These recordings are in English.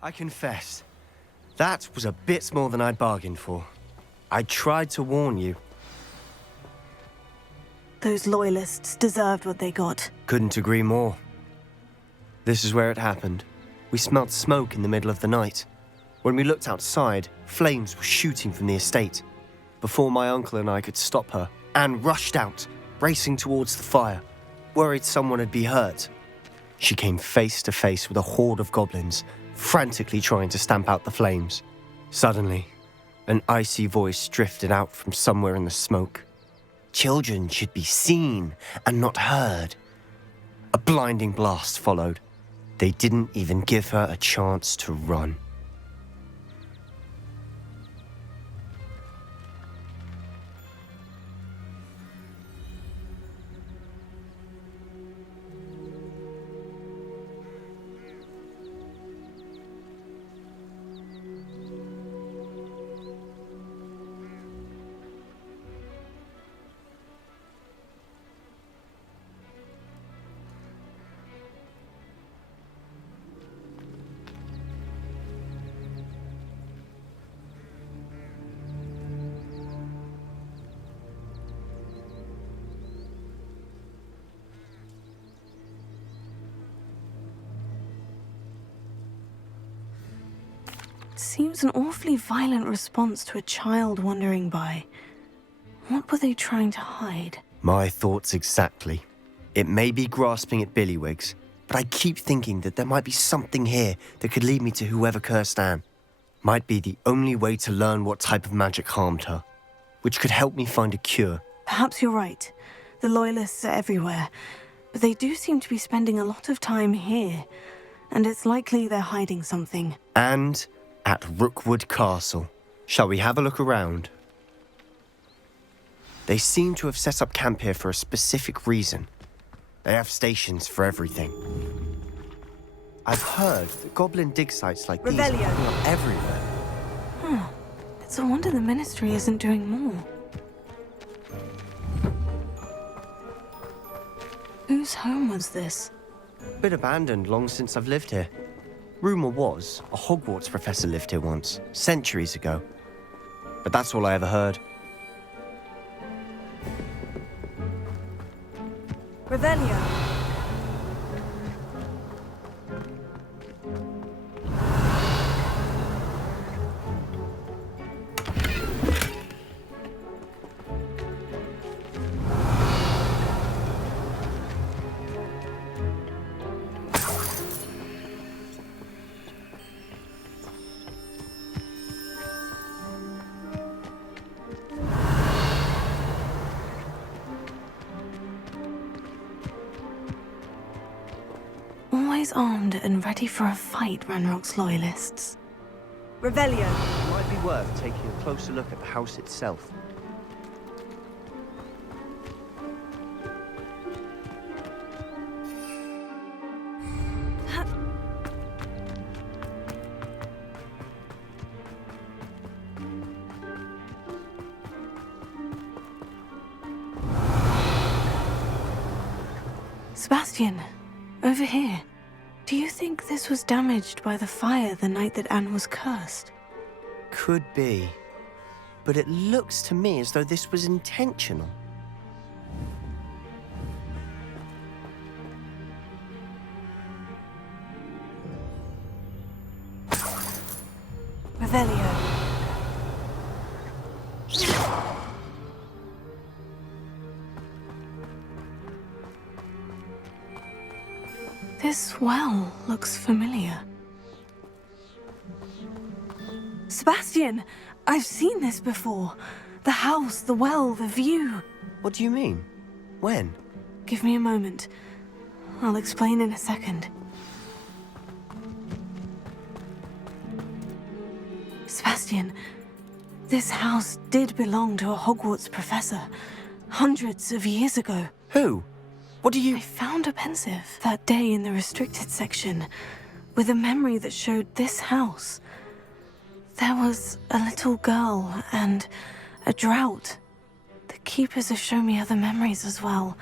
I confess, that was a bit more than I'd bargained for. I tried to warn you. Those loyalists deserved what they got. Couldn't agree more. This is where it happened. We smelled smoke in the middle of the night. When we looked outside, flames were shooting from the estate. Before my uncle and I could stop her, Anne rushed out, racing towards the fire, worried someone had been hurt. She came face to face with a horde of goblins, frantically trying to stamp out the flames. Suddenly, an icy voice drifted out from somewhere in the smoke. Children should be seen and not heard. A blinding blast followed. They didn't even give her a chance to run. Seems an awfully violent response to a child wandering by. What were they trying to hide? My thoughts exactly. It may be grasping at Billywigs, but I keep thinking that there might be something here that could lead me to whoever cursed Anne. Might be the only way to learn what type of magic harmed her, which could help me find a cure. Perhaps you're right. The Loyalists are everywhere, but they do seem to be spending a lot of time here, and it's likely they're hiding something. And at Rookwood Castle. Shall we have a look around? They seem to have set up camp here for a specific reason. They have stations for everything. I've heard that goblin dig sites like these are popping up everywhere. It's a wonder the Ministry isn't doing more. Whose home was this? Been abandoned long since I've lived here. Rumour was a Hogwarts professor lived here once, centuries ago. But that's all I ever heard. Revelio. Always armed and ready for a fight, Ranrock's Loyalists. Revelio. It might be worth taking a closer look at the house itself. Sebastian, over here. Do you think this was damaged by the fire the night that Anne was cursed? Could be. But it looks to me as though this was intentional. Revelio. This well looks familiar. Sebastian! I've seen this before. The house, the well, the view. What do you mean? When? Give me a moment. I'll explain in a second. Sebastian, this house did belong to a Hogwarts professor, hundreds of years ago. Who? What do you... I found a pensive that day in the restricted section, with a memory that showed this house. There was a little girl and a drought. The keepers have shown me other memories as well.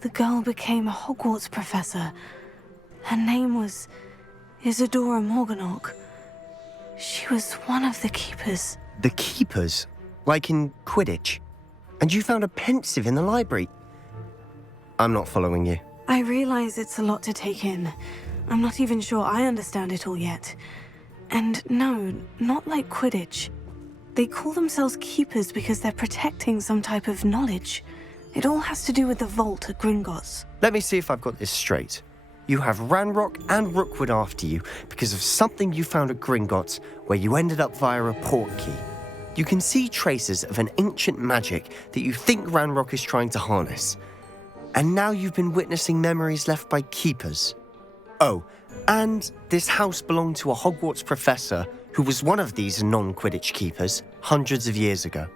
The girl became a Hogwarts professor. Her name was Isadora Morganach. She was one of the keepers. The keepers? Like in Quidditch? And you found a pensive in the library? I'm not following you. I realize it's a lot to take in. I'm not even sure I understand it all yet. And no, not like Quidditch. They call themselves keepers because they're protecting some type of knowledge. It all has to do with the vault at Gringotts. Let me see if I've got this straight. You have Ranrock and Rookwood after you because of something you found at Gringotts where you ended up via a portkey. You can see traces of an ancient magic that you think Ranrock is trying to harness. And now you've been witnessing memories left by keepers. Oh, and this house belonged to a Hogwarts professor who was one of these non-Quidditch keepers hundreds of years ago.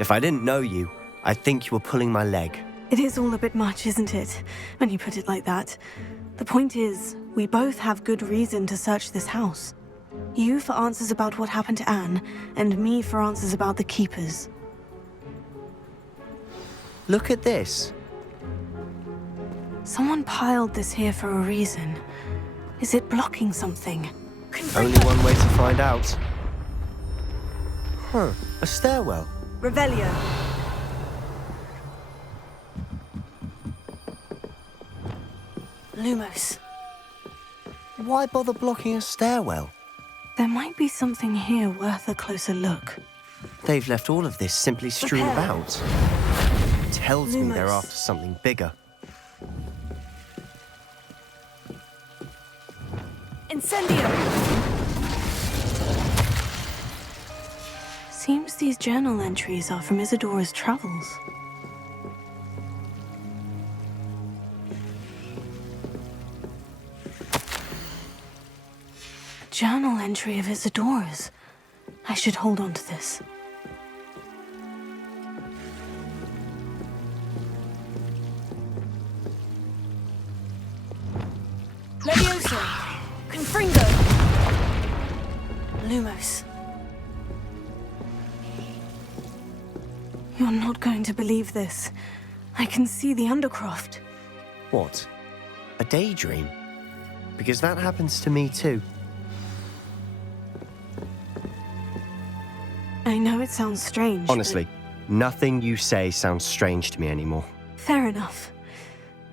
If I didn't know you, I'd think you were pulling my leg. It is all a bit much, isn't it, when you put it like that? The point is, we both have good reason to search this house. You for answers about what happened to Anne, and me for answers about the keepers. Look at this. Someone piled this here for a reason. Is it blocking something? Only one way to find out. Huh, a stairwell. Revelio. Lumos. Why bother blocking a stairwell? There might be something here worth a closer look. They've left all of this simply strewn Repair. about. Tells me they're Lumos. after something bigger. Incendio! Seems these journal entries are from Isadora's travels. A journal entry of Isadora's. I should hold on to this. Levioso! Confringo! Lumos. You're not going to believe this. I can see the Undercroft. What? A daydream? Because that happens to me too. I know it sounds strange. Honestly, nothing you say sounds strange to me anymore. Fair enough.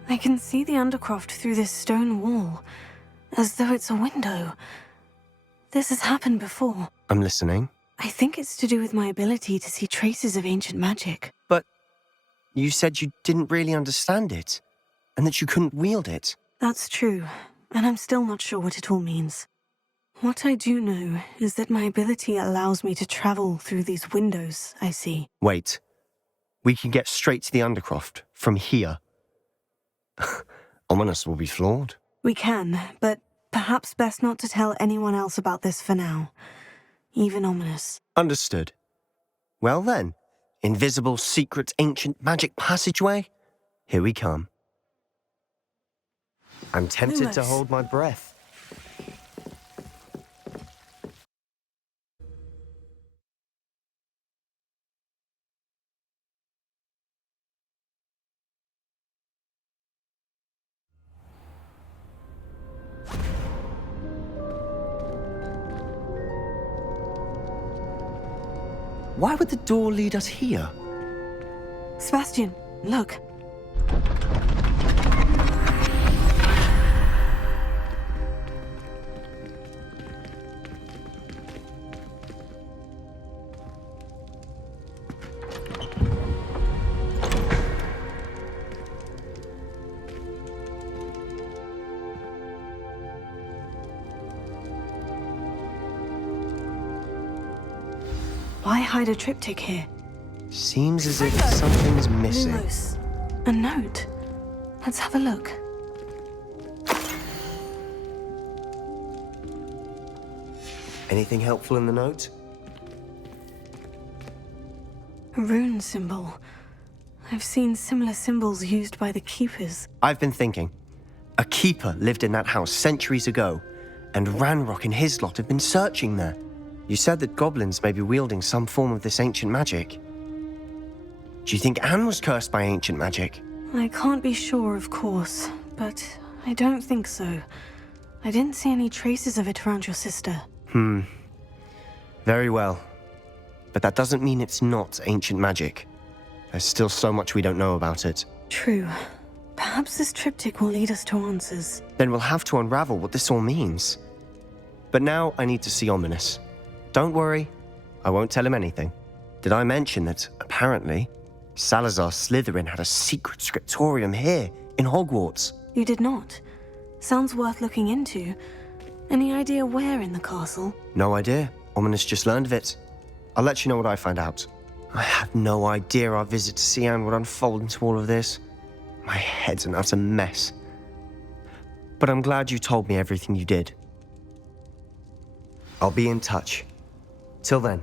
I can see the Undercroft through this stone wall, as though it's a window. This has happened before. I'm listening. I think it's to do with my ability to see traces of ancient magic. But you said you didn't really understand it, and that you couldn't wield it. That's true, and I'm still not sure what it all means. What I do know is that my ability allows me to travel through these windows I see. Wait. We can get straight to the Undercroft from here. Ominous will be flawed. We can, but perhaps best not to tell anyone else about this for now. Even Ominous. Understood. Well then, invisible, secret, ancient magic passageway? Here we come. I'm tempted to Lumos. hold my breath. Why would the door lead us here? Sebastian, look. Why hide a triptych here? Seems as if something's missing. Lumos. A note. Let's have a look. Anything helpful in the note? A rune symbol. I've seen similar symbols used by the keepers. I've been thinking. A keeper lived in that house centuries ago, and Ranrock and his lot have been searching there. You said that goblins may be wielding some form of this ancient magic. Do you think Anne was cursed by ancient magic? I can't be sure, of course, but I don't think so. I didn't see any traces of it around your sister. Very well. But that doesn't mean it's not ancient magic. There's still so much we don't know about it. True. Perhaps this triptych will lead us to answers. Then we'll have to unravel what this all means. But now I need to see Ominous. Don't worry, I won't tell him anything. Did I mention that, apparently, Salazar Slytherin had a secret scriptorium here, in Hogwarts? You did not. Sounds worth looking into. Any idea where in the castle? No idea. Ominous just learned of it. I'll let you know what I find out. I had no idea our visit to Cian would unfold into all of this. My head's an utter mess. But I'm glad you told me everything you did. I'll be in touch. Till then.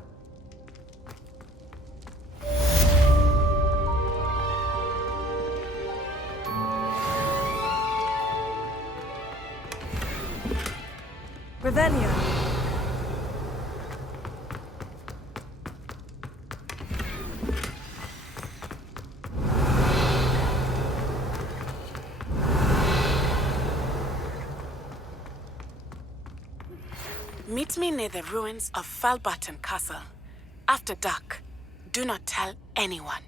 Revelio. Meet me near the ruins of Falbarton Castle. After dark. Do not tell anyone.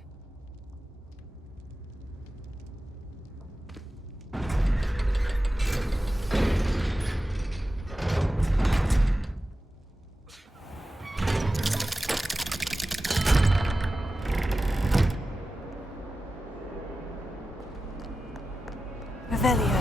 Revelio.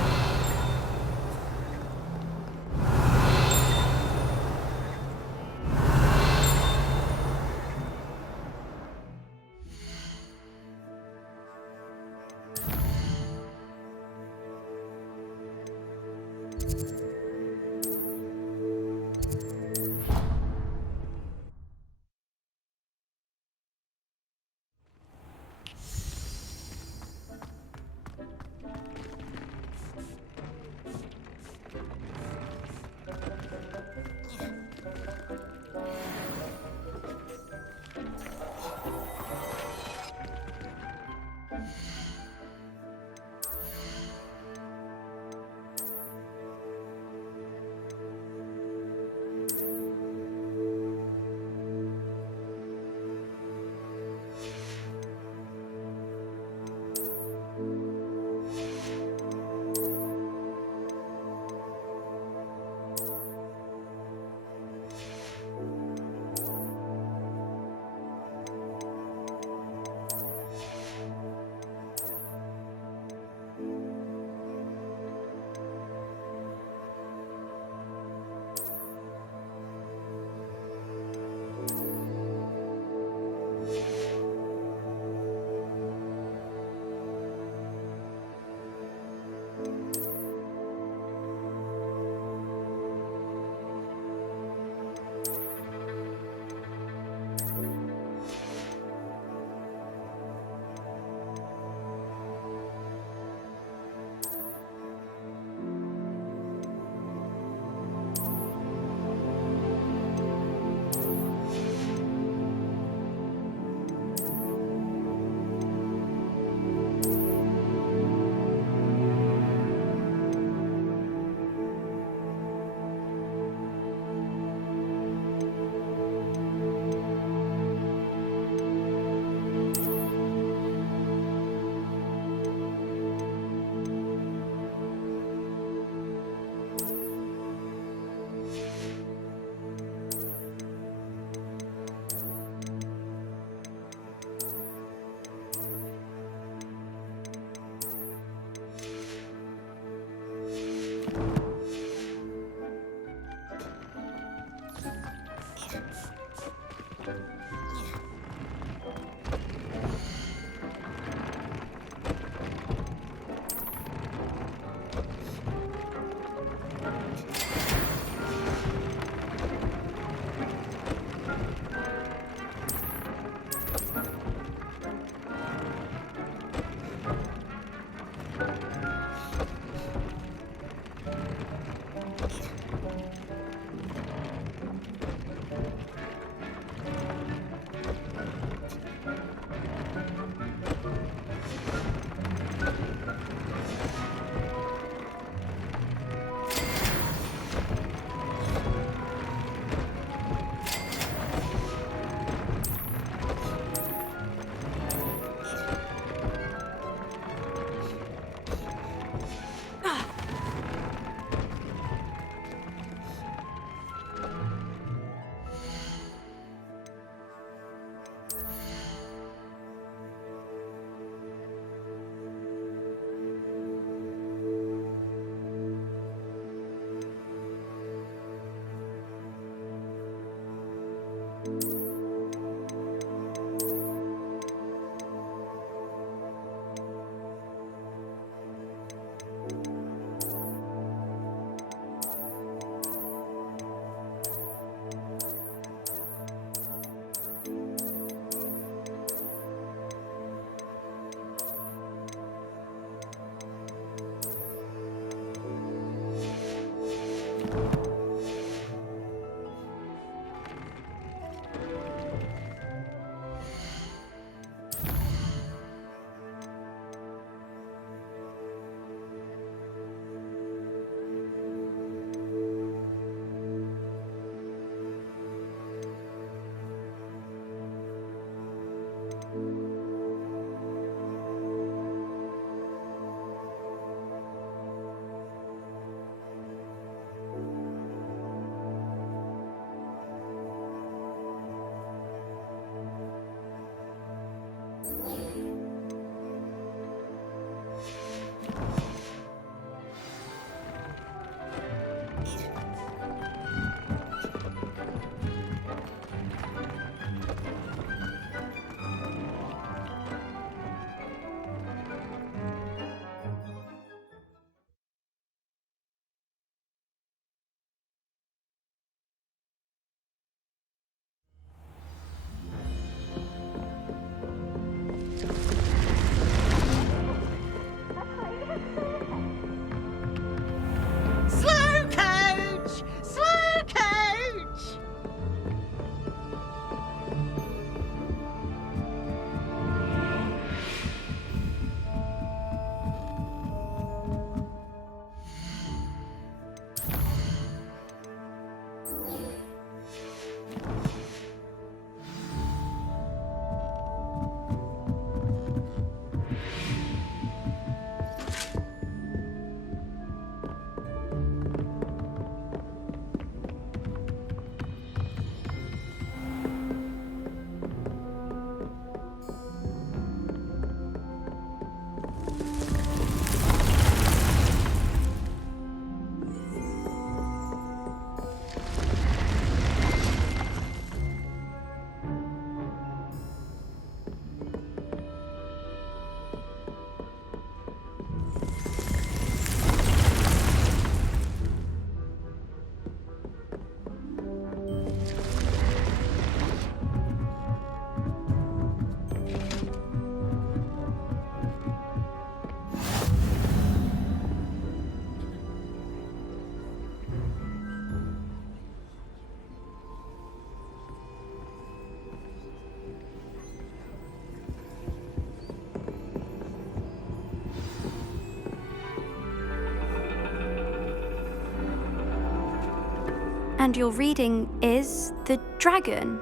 And your reading is the dragon.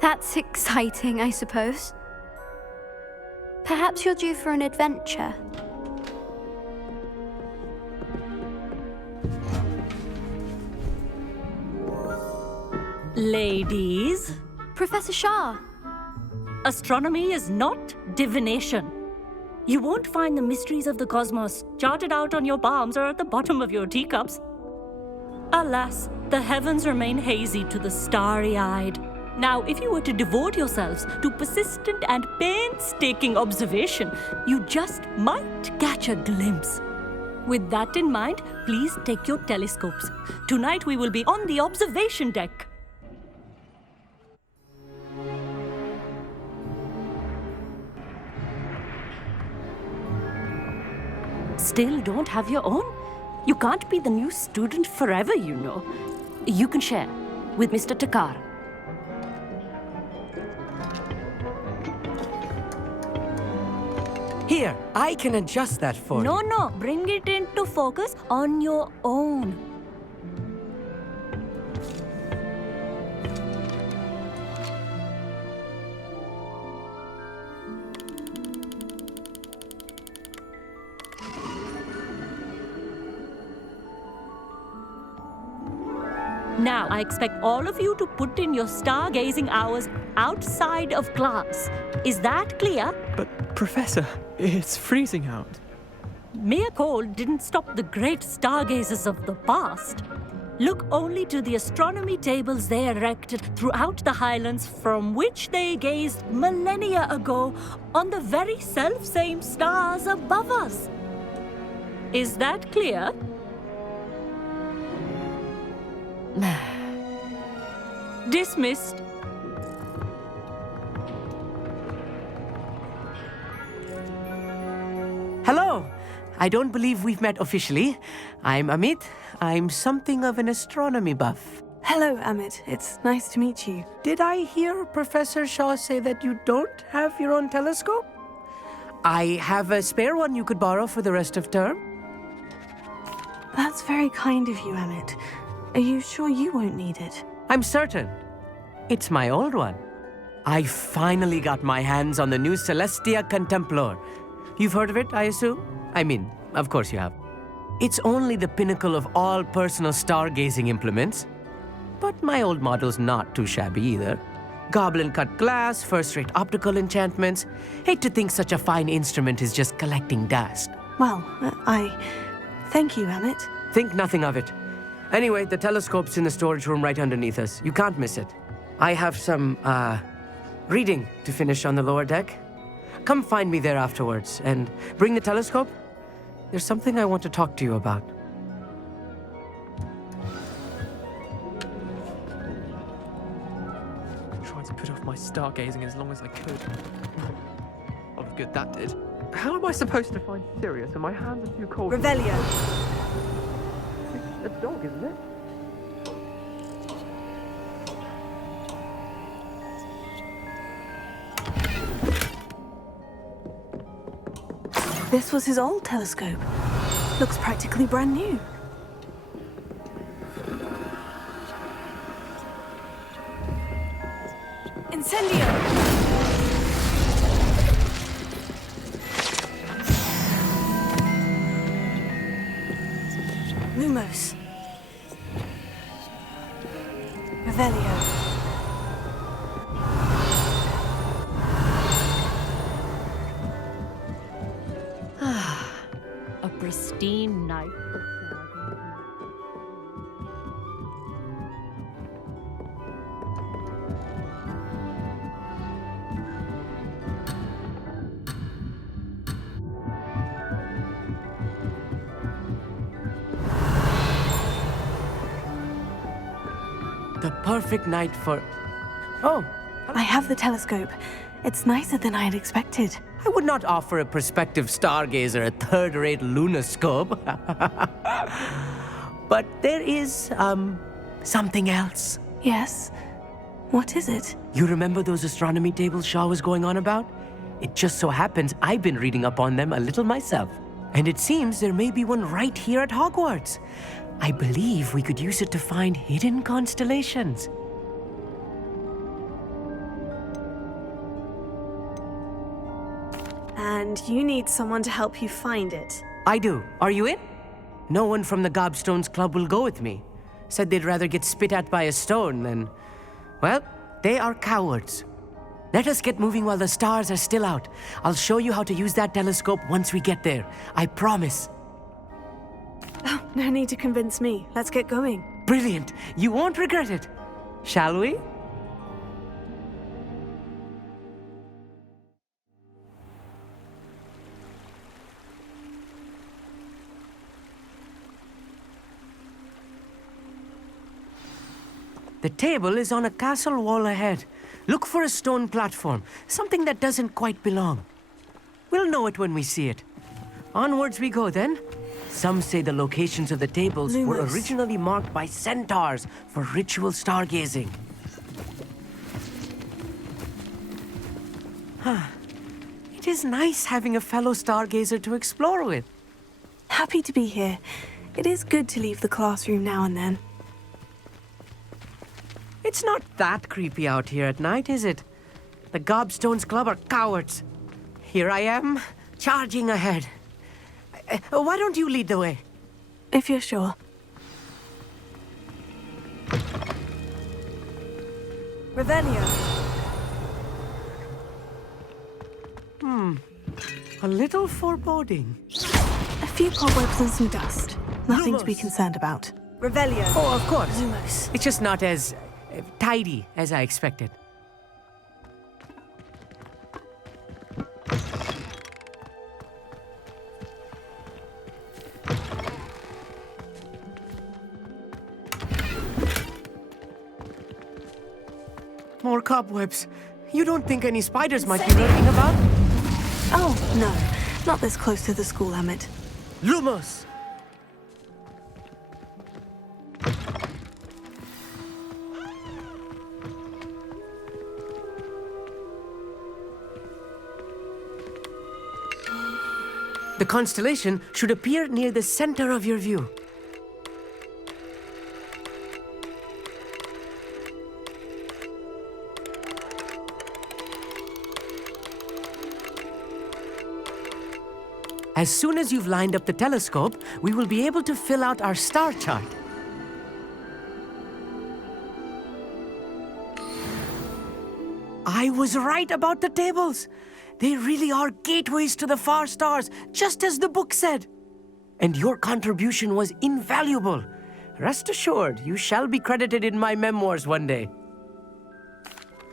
That's exciting, I suppose. Perhaps you're due for an adventure. Ladies, Professor Shah. astronomy is not divination. You won't find the mysteries of the cosmos charted out on your palms or at the bottom of your teacups. Alas, the heavens remain hazy to the starry-eyed. Now, if you were to devote yourselves to persistent and painstaking observation, you just might catch a glimpse. With that in mind, please take your telescopes. Tonight we will be on the observation deck. Still don't have your own? You can't be the new student forever, you know. You can share with Mr. Takar. Here, I can adjust that for you. No, bring it into focus on your own. Now, I expect all of you to put in your stargazing hours outside of class. Is that clear? But, Professor, it's freezing out. Mere cold didn't stop the great stargazers of the past. Look only to the astronomy tables they erected throughout the highlands from which they gazed millennia ago on the very self-same stars above us. Is that clear? Dismissed. Hello. I don't believe we've met officially. I'm Amit. I'm something of an astronomy buff. Hello, Amit. It's nice to meet you. Did I hear Professor Shaw say that you don't have your own telescope? I have a spare one you could borrow for the rest of term. That's very kind of you, Amit. Are you sure you won't need it? I'm certain. It's my old one. I finally got my hands on the new Celestia Contemplar. You've heard of it, I assume? I mean, of course you have. It's only the pinnacle of all personal stargazing implements. But my old model's not too shabby either. Goblin-cut glass, first-rate optical enchantments. Hate to think such a fine instrument is just collecting dust. Well, thank you, Amit. Think nothing of it. Anyway, the telescope's in the storage room right underneath us. You can't miss it. I have some, reading to finish on the lower deck. Come find me there afterwards, and bring the telescope. There's something I want to talk to you about. I tried to put off my stargazing as long as I could. A lot of good that did. How am I supposed to find Sirius when my hands are too cold? Revelio. It's a dog, isn't it? This was his old telescope. Looks practically brand new. Incendio! Lumos. Revelio. A pristine night. The perfect night for... Oh, I have the telescope. It's nicer than I had expected. I would not offer a prospective stargazer a third-rate lunoscope. But there is, something else. Yes? What is it? You remember those astronomy tables Shaw was going on about? It just so happens I've been reading up on them a little myself. And it seems there may be one right here at Hogwarts. I believe we could use it to find hidden constellations. And you need someone to help you find it. I do. Are you in? No one from the Gobstones Club will go with me. Said they'd rather get spit at by a stone than... Well, they are cowards. Let us get moving while the stars are still out. I'll show you how to use that telescope once we get there. I promise. Oh, no need to convince me. Let's get going. Brilliant. You won't regret it. Shall we? The table is on a castle wall ahead. Look for a stone platform, something that doesn't quite belong. We'll know it when we see it. Onwards we go then. Some say the locations of the tables were Lumos. originally marked by centaurs for ritual stargazing. It is nice having a fellow stargazer to explore with. Happy to be here. It is good to leave the classroom now and then. It's not that creepy out here at night, is it? The Gobstones Club are cowards. Here I am, charging ahead. Why don't you lead the way? If you're sure. Revelio. A little foreboding. A few cobwebs and some dust. Nothing to be Lumos. concerned about. Revelio. Oh, of course. Lumos. It's just not as tidy as I expected. More cobwebs. You don't think any spiders might be lurking about? Oh, no. Not this close to the school, Emmett. Lumos! The constellation should appear near the center of your view. As soon as you've lined up the telescope, we will be able to fill out our star chart. I was right about the tables. They really are gateways to the far stars, just as the book said. And your contribution was invaluable. Rest assured, you shall be credited in my memoirs one day.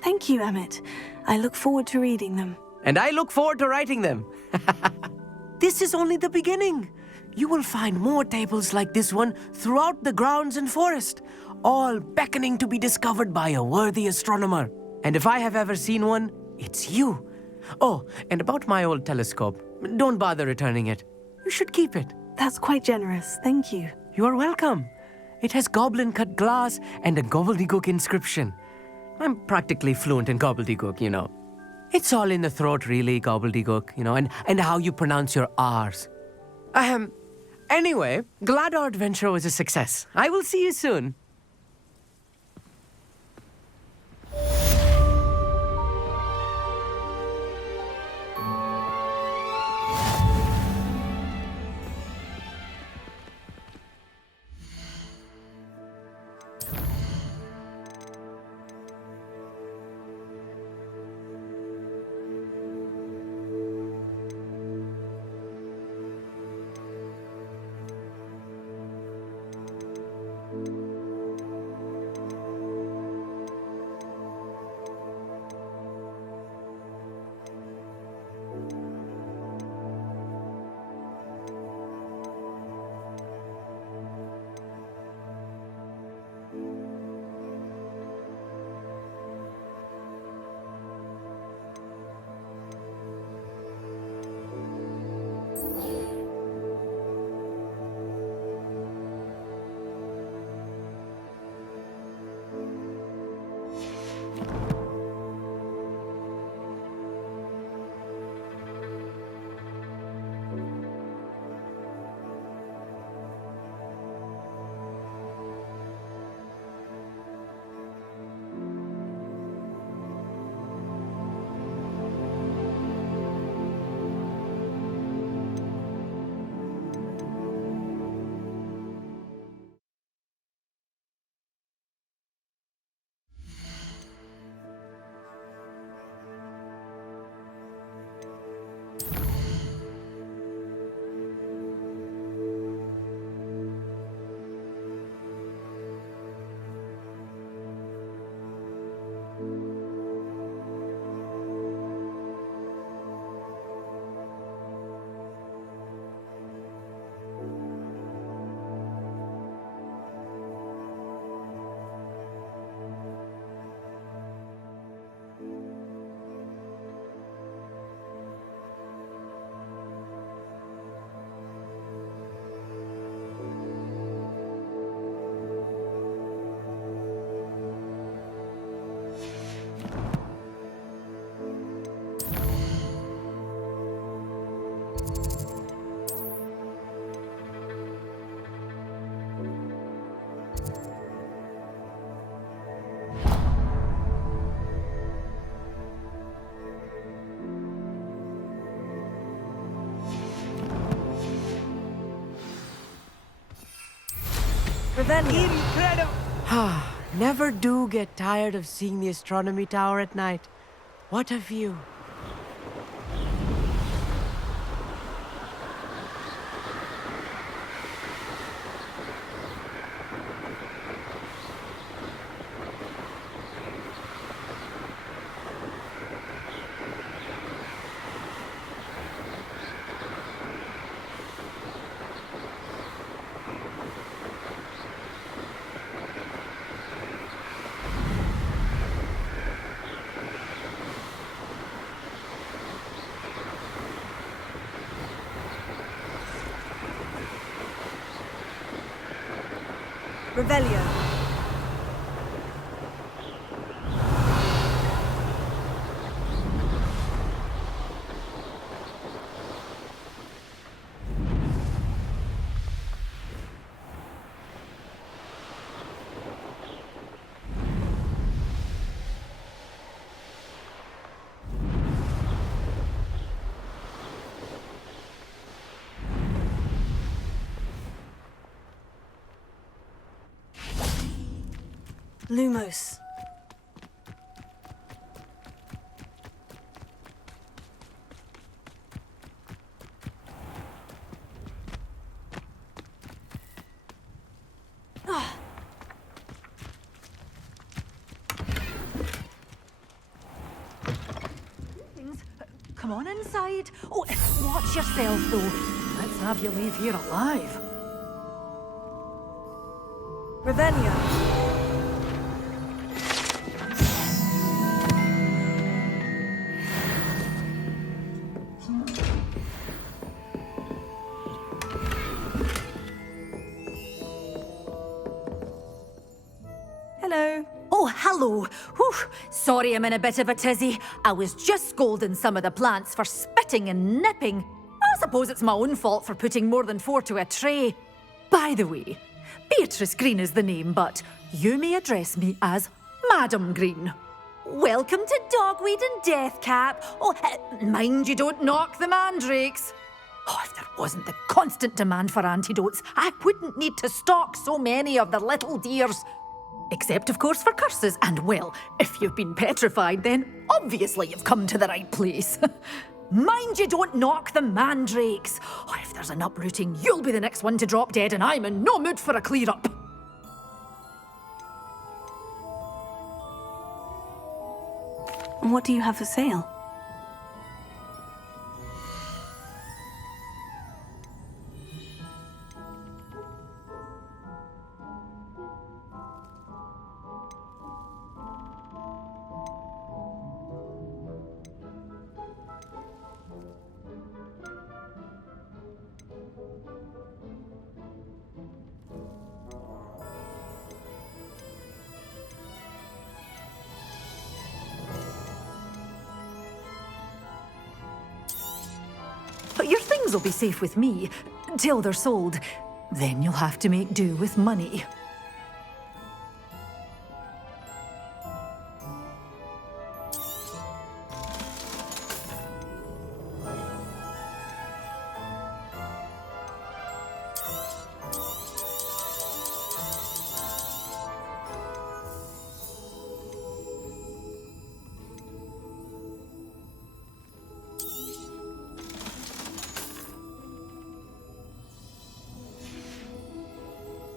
Thank you, Emmett. I look forward to reading them. And I look forward to writing them. This is only the beginning. You will find more tables like this one throughout the grounds and forest, all beckoning to be discovered by a worthy astronomer. And if I have ever seen one, it's you. Oh, and about my old telescope, don't bother returning it. You should keep it. That's quite generous. Thank you. You are welcome. It has goblin-cut glass and a gobbledygook inscription. I'm practically fluent in gobbledygook, you know. It's all in the throat, really, gobbledygook, you know, and how you pronounce your R's. Anyway, glad our adventure was a success. I will see you soon. Revelio. Never do get tired of seeing the astronomy tower at night. What a view. Revelio. Lumos. Come on inside. Oh, watch yourself, though. Let's have you leave here alive. Revelio. Hello. Oh, hello. Whew. Sorry I'm in a bit of a tizzy. I was just scolding some of the plants for spitting and nipping. I suppose it's my own fault for putting more than 4 to a tray. By the way, Beatrice Green is the name, but you may address me as Madam Green. Welcome to Dogweed and Deathcap. Oh, mind you don't knock the mandrakes. Oh, if there wasn't the constant demand for antidotes, I wouldn't need to stock so many of the little dears. Except, of course, for curses. And, well, if you've been petrified, then obviously you've come to the right place. Mind you don't knock the mandrakes. Oh, if there's an uprooting, you'll be the next one to drop dead, and I'm in no mood for a clear-up. What do you have for sale? But your things will be safe with me, till they're sold. Then you'll have to make do with money.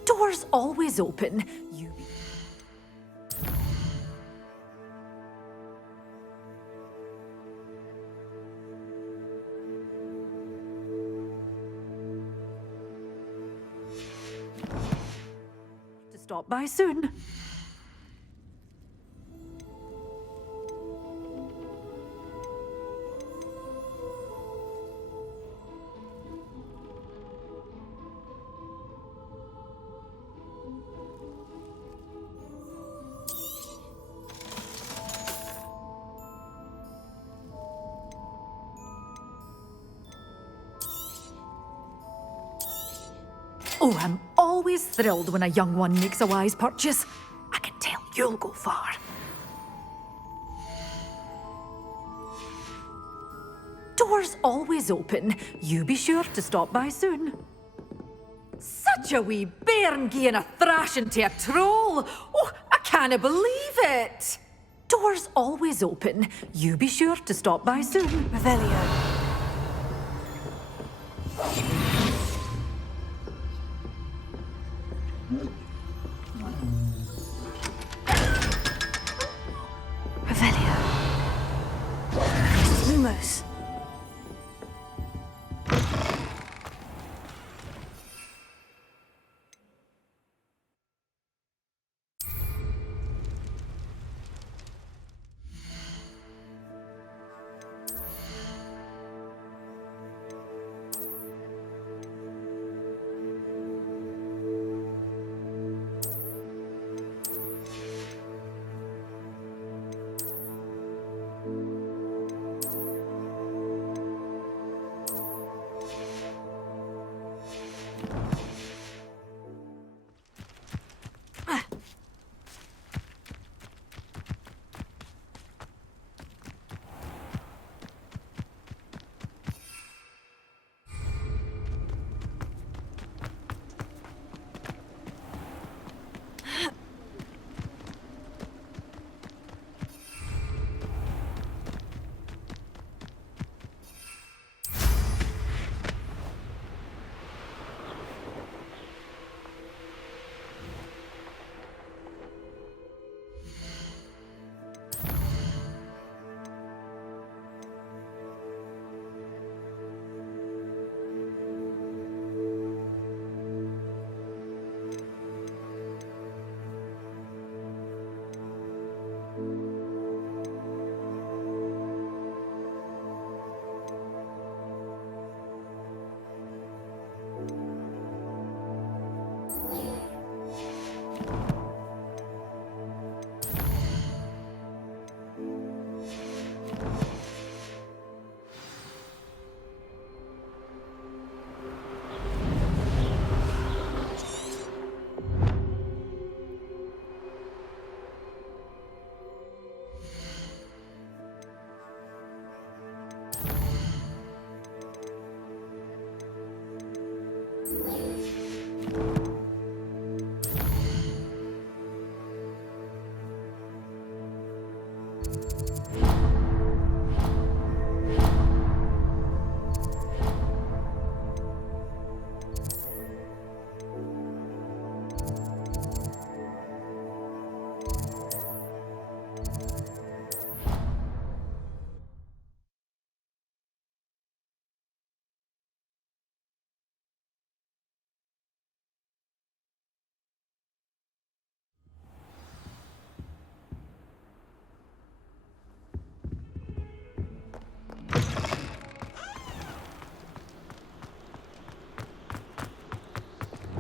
Doors always open. You... to stop by soon. Oh, I'm always thrilled when a young one makes a wise purchase. I can tell you'll go far. Doors always open. You be sure to stop by soon. Such a wee bairn gieing a thrashing to a troll. Oh, I can't believe it. Doors always open. You be sure to stop by soon. Revelio. Revelio. Lumos.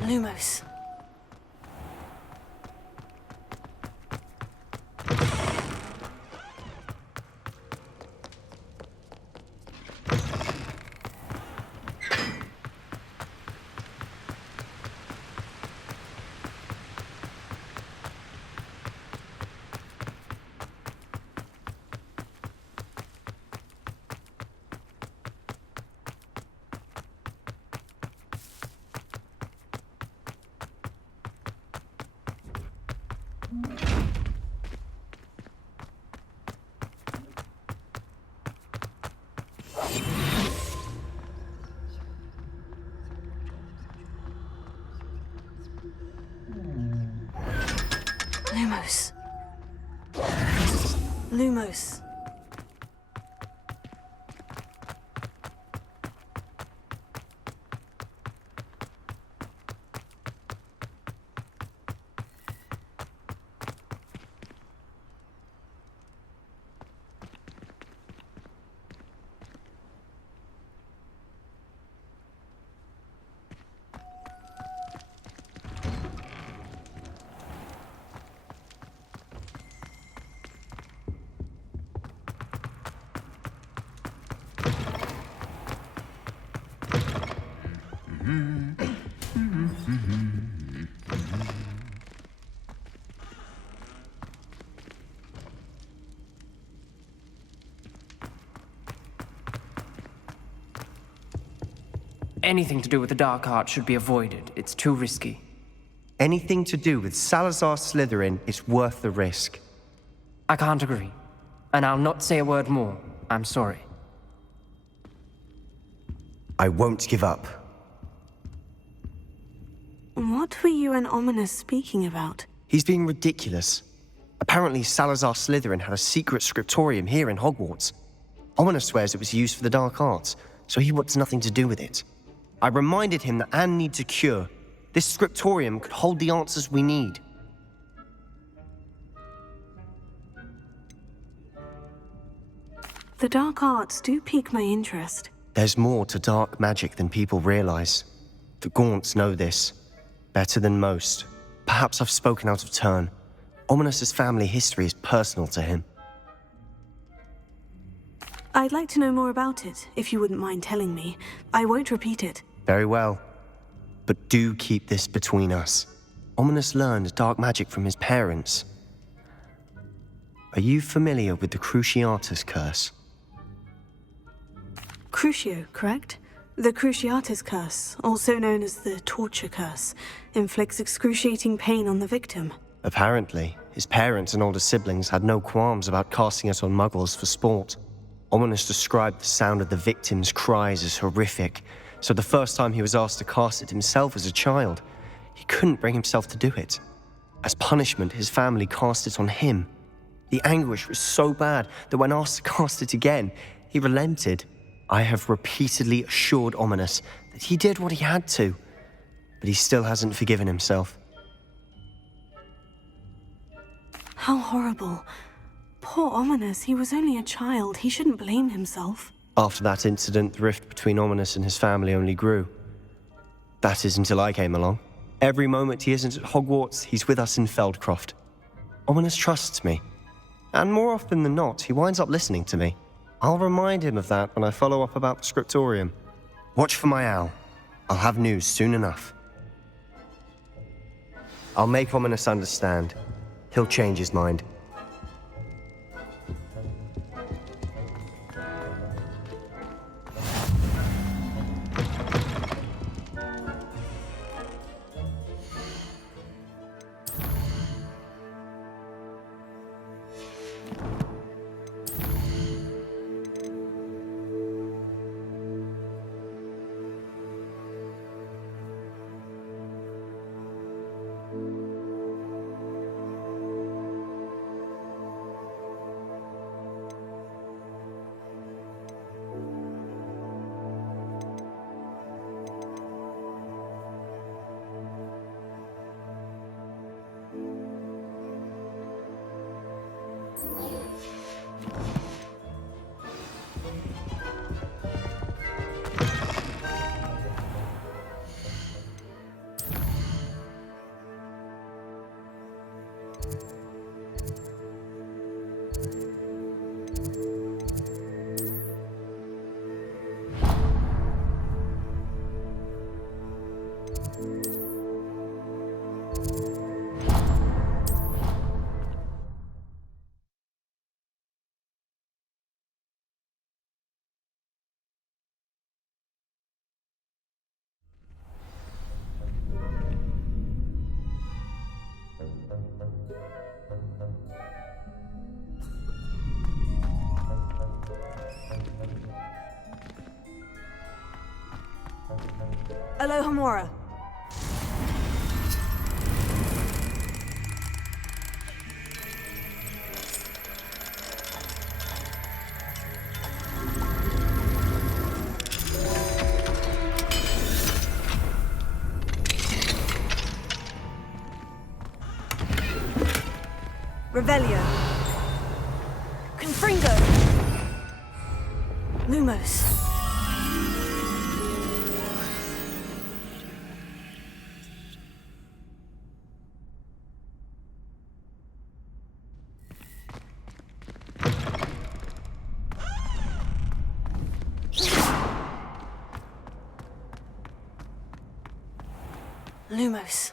Lumos. Lumos. Lumos. Anything to do with the dark art should be avoided. It's too risky. Anything to do with Salazar Slytherin is worth the risk. I can't agree. And I'll not say a word more. I'm sorry. I won't give up. What were you and Ominous speaking about? He's being ridiculous. Apparently, Salazar Slytherin had a secret scriptorium here in Hogwarts. Ominous swears it was used for the dark arts, so he wants nothing to do with it. I reminded him that Anne needs a cure. This scriptorium could hold the answers we need. The dark arts do pique my interest. There's more to dark magic than people realize. The Gaunts know this. Better than most. Perhaps I've spoken out of turn. Ominous's family history is personal to him. I'd like to know more about it, if you wouldn't mind telling me. I won't repeat it. Very well. But do keep this between us. Ominous learned dark magic from his parents. Are you familiar with the Cruciatus Curse? Crucio, correct? The Cruciatus Curse, also known as the Torture Curse, inflicts excruciating pain on the victim. Apparently, his parents and older siblings had no qualms about casting it on muggles for sport. Ominous described the sound of the victim's cries as horrific, so the first time he was asked to cast it himself as a child, he couldn't bring himself to do it. As punishment, his family cast it on him. The anguish was so bad that when asked to cast it again, he relented. I have repeatedly assured Ominous that he did what he had to, but he still hasn't forgiven himself. How horrible. Poor Ominous, he was only a child. He shouldn't blame himself. After that incident, the rift between Ominous and his family only grew. That is until I came along. Every moment he isn't at Hogwarts, he's with us in Feldcroft. Ominous trusts me. And more often than not, he winds up listening to me. I'll remind him of that when I follow up about the scriptorium. Watch for my owl. I'll have news soon enough. I'll make Ominous understand. He'll change his mind. Alohomora. Revelio. Confringo. Lumos. Lumos.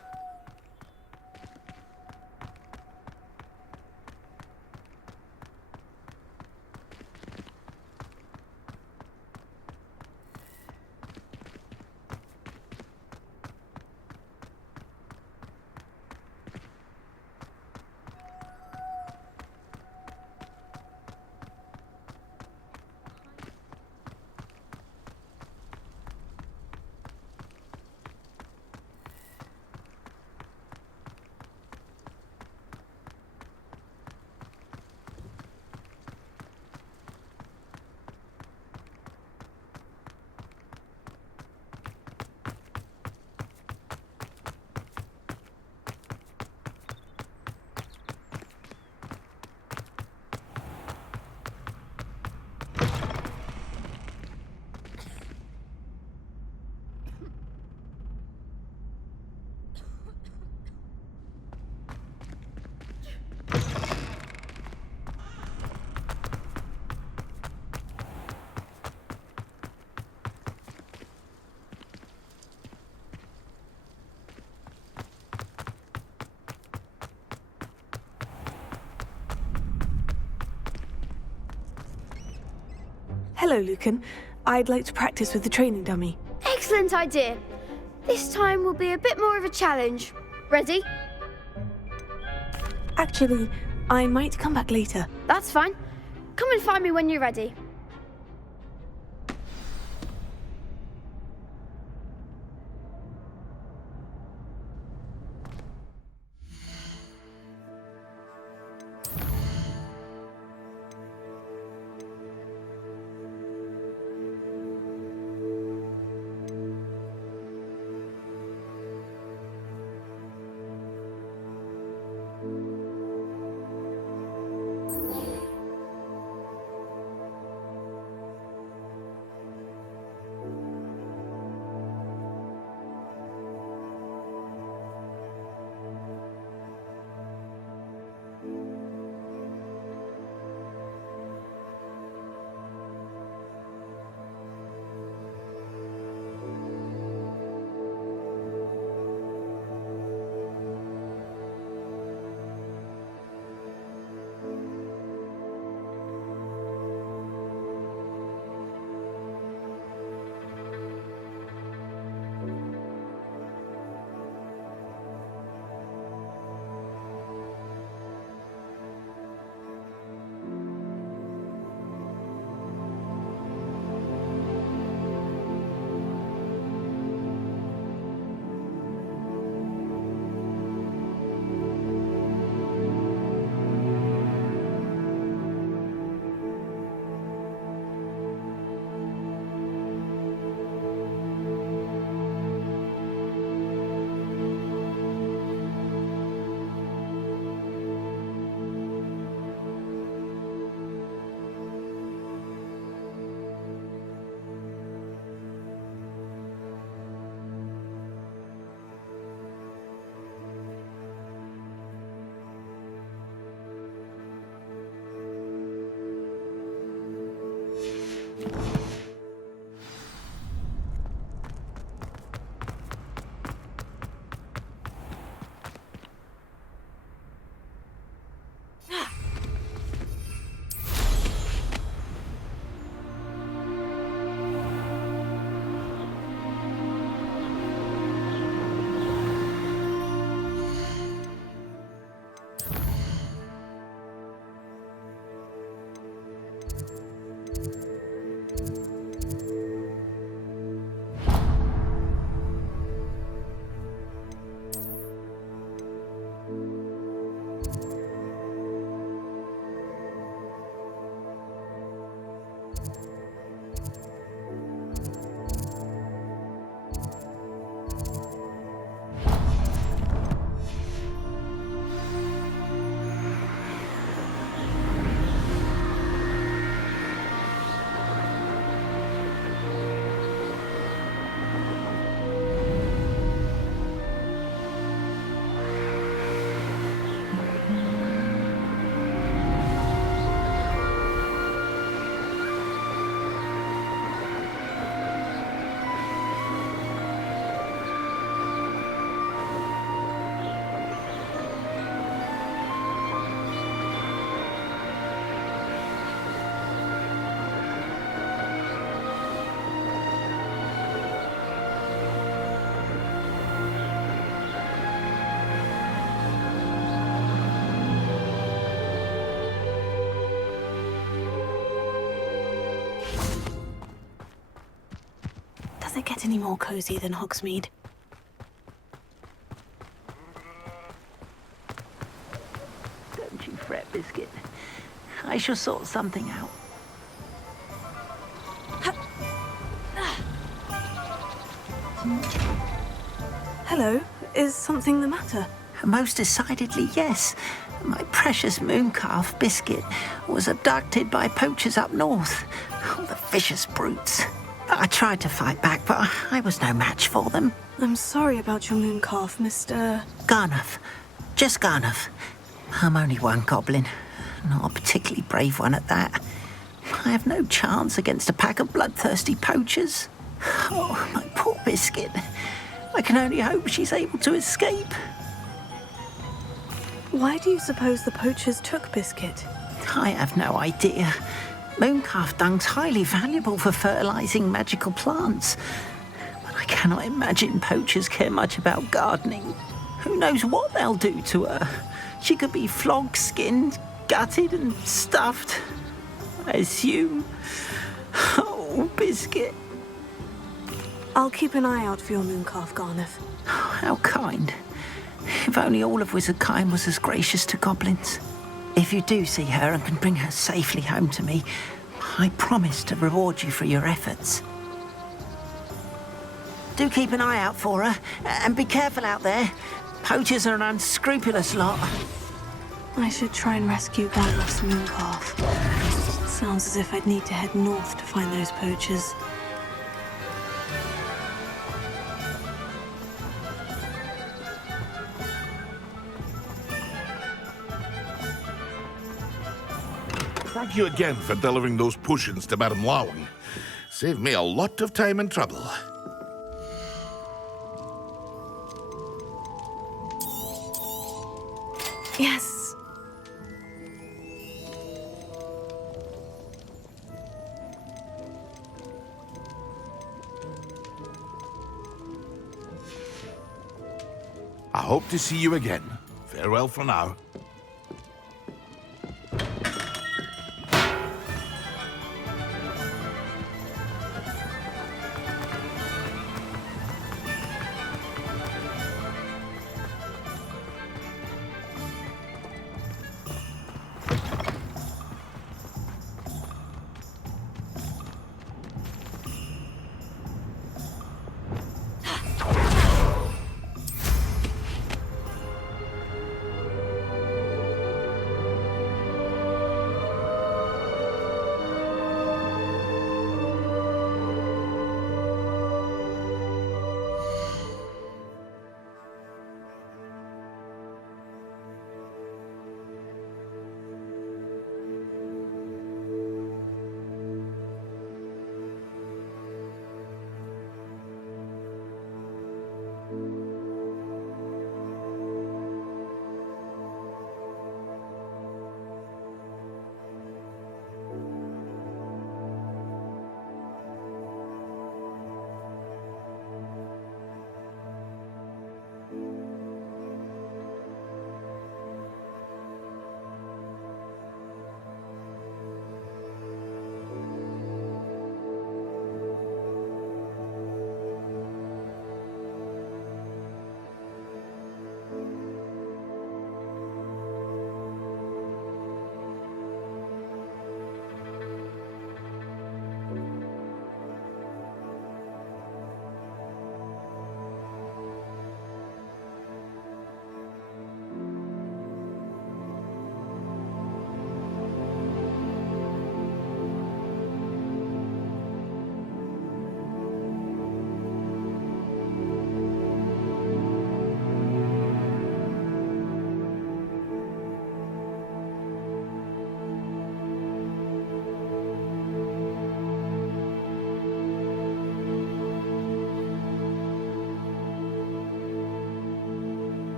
Hello, Lucan. I'd like to practice with the training dummy. Excellent idea. This time will be a bit more of a challenge. Ready? Actually, I might come back later. That's fine. Come and find me when you're ready. Does it get any more cozy than Hogsmeade? Don't you fret, Biscuit. I shall sort something out. Hello, is something the matter? Most decidedly, yes. My precious moon calf, Biscuit, was abducted by poachers up north. Oh, the vicious brutes. I tried to fight back, but I was no match for them. I'm sorry about your moon calf, Mr. Garnuff. Just Garnuff. I'm only one goblin. Not a particularly brave one at that. I have no chance against a pack of bloodthirsty poachers. Oh, my poor Biscuit. I can only hope she's able to escape. Why do you suppose the poachers took Biscuit? I have no idea. Mooncalf dung's highly valuable for fertilising magical plants. But I cannot imagine poachers care much about gardening. Who knows what they'll do to her? She could be flogged, skinned, gutted and stuffed. I assume. Oh, Biscuit. I'll keep an eye out for your mooncalf, Garneth. Oh, how kind. If only all of Wizardkind was as gracious to goblins. If you do see her and can bring her safely home to me, I promise to reward you for your efforts. Do keep an eye out for her, and be careful out there. Poachers are an unscrupulous lot. I should try and rescue Garneth's mooncalf. Sounds as if I'd need to head north to find those poachers. Thank you again for delivering those potions to Madame HighWing. Saved me a lot of time and trouble. Yes. I hope to see you again. Farewell for now.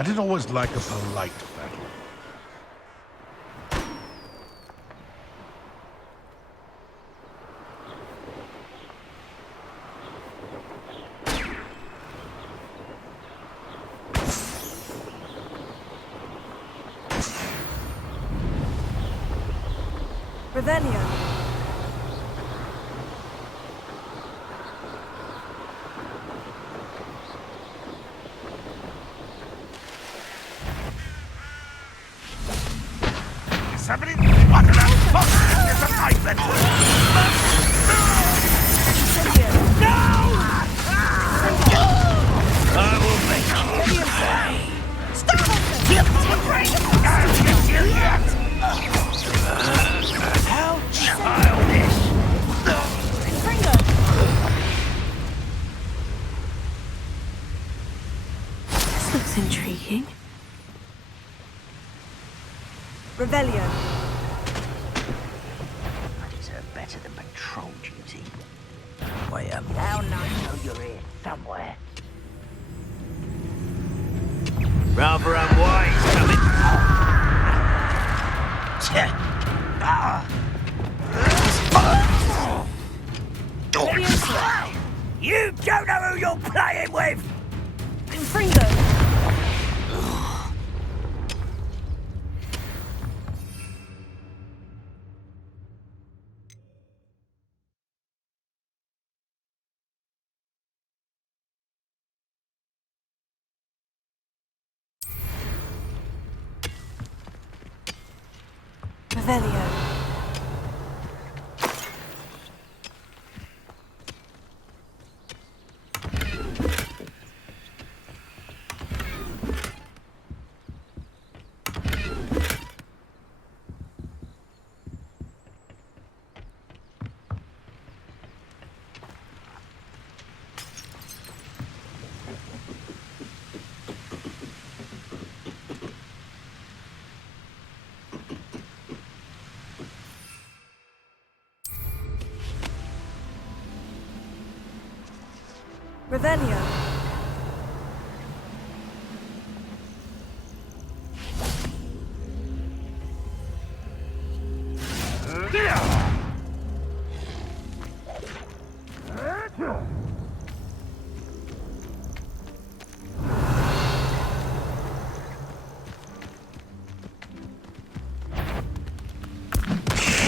I didn't always like a polite battle. Revelio. Somebody, what an unfortunate disappointment! I will make you pay. Stop! How childish! This looks intriguing. Revelio. I deserve better than patrol duty. Wait up now, I know you're here somewhere. Rather unwise coming. You don't know who you're playing with! Fringo. Revelio. Revelio.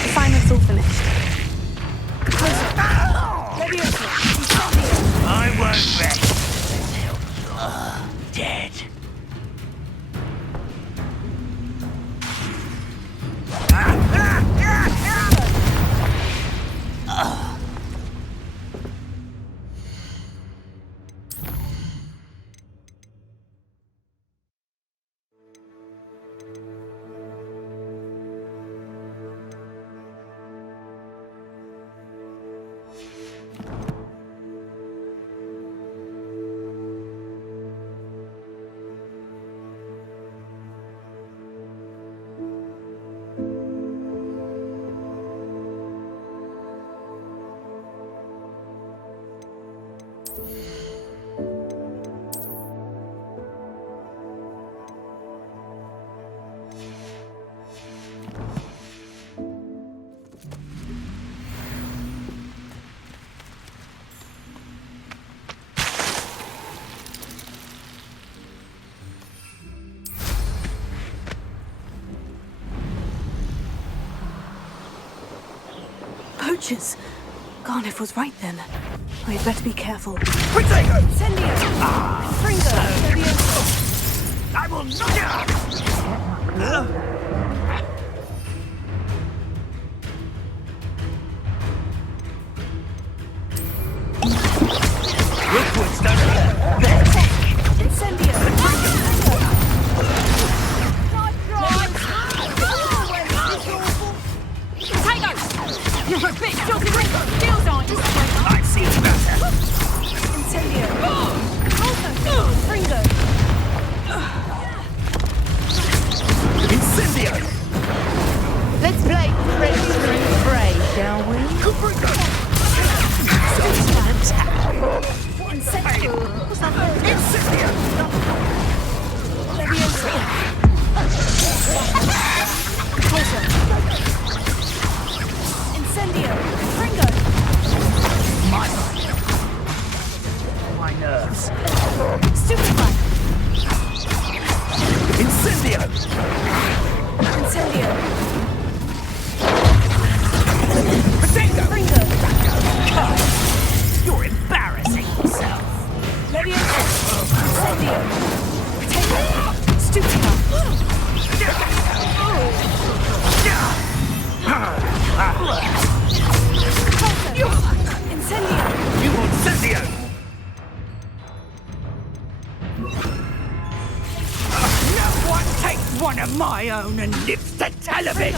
Assignment's all finished. I won't rest until you're dead. Poachers. Garniff was right then. We'd better be careful. Protego! Incendio! Fringo! I will not! Rookwood's done it! Incendio! You're a bit filthy with skills, aren't you? I've seen better. Incendio! Fringo! Incendio! Let's play Prisoner and Prey, shall we? Incendio! Incendio! You're embarrassing yourself. Leviosa! Incendio! Potato! Stupido! Incendio! You want Incendio? No one takes one of my own and lives to tell of it!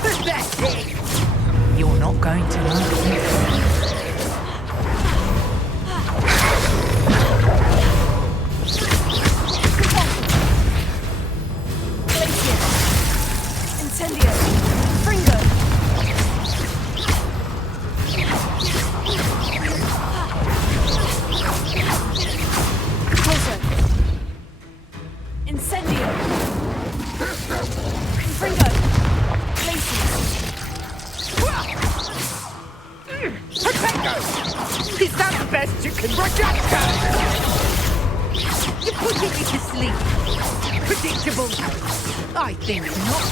Pathetic! You're not going to like me. Incendio! Fringo! Closer! Incendio! Fringo! Potato! Is that the best you can Rajaka! You're putting me to sleep. Predictable. I think not.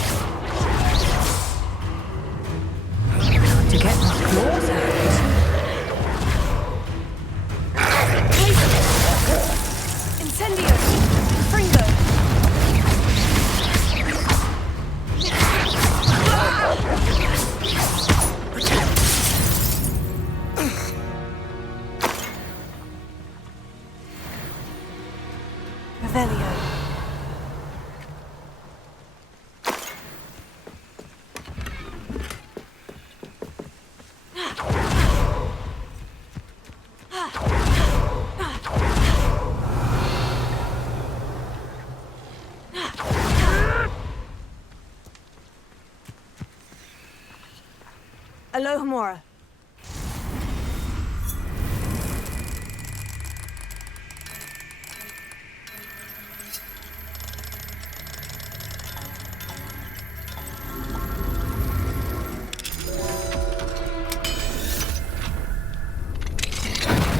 To get my claws out. Incendio! Fringo! Revelio. Alohomora.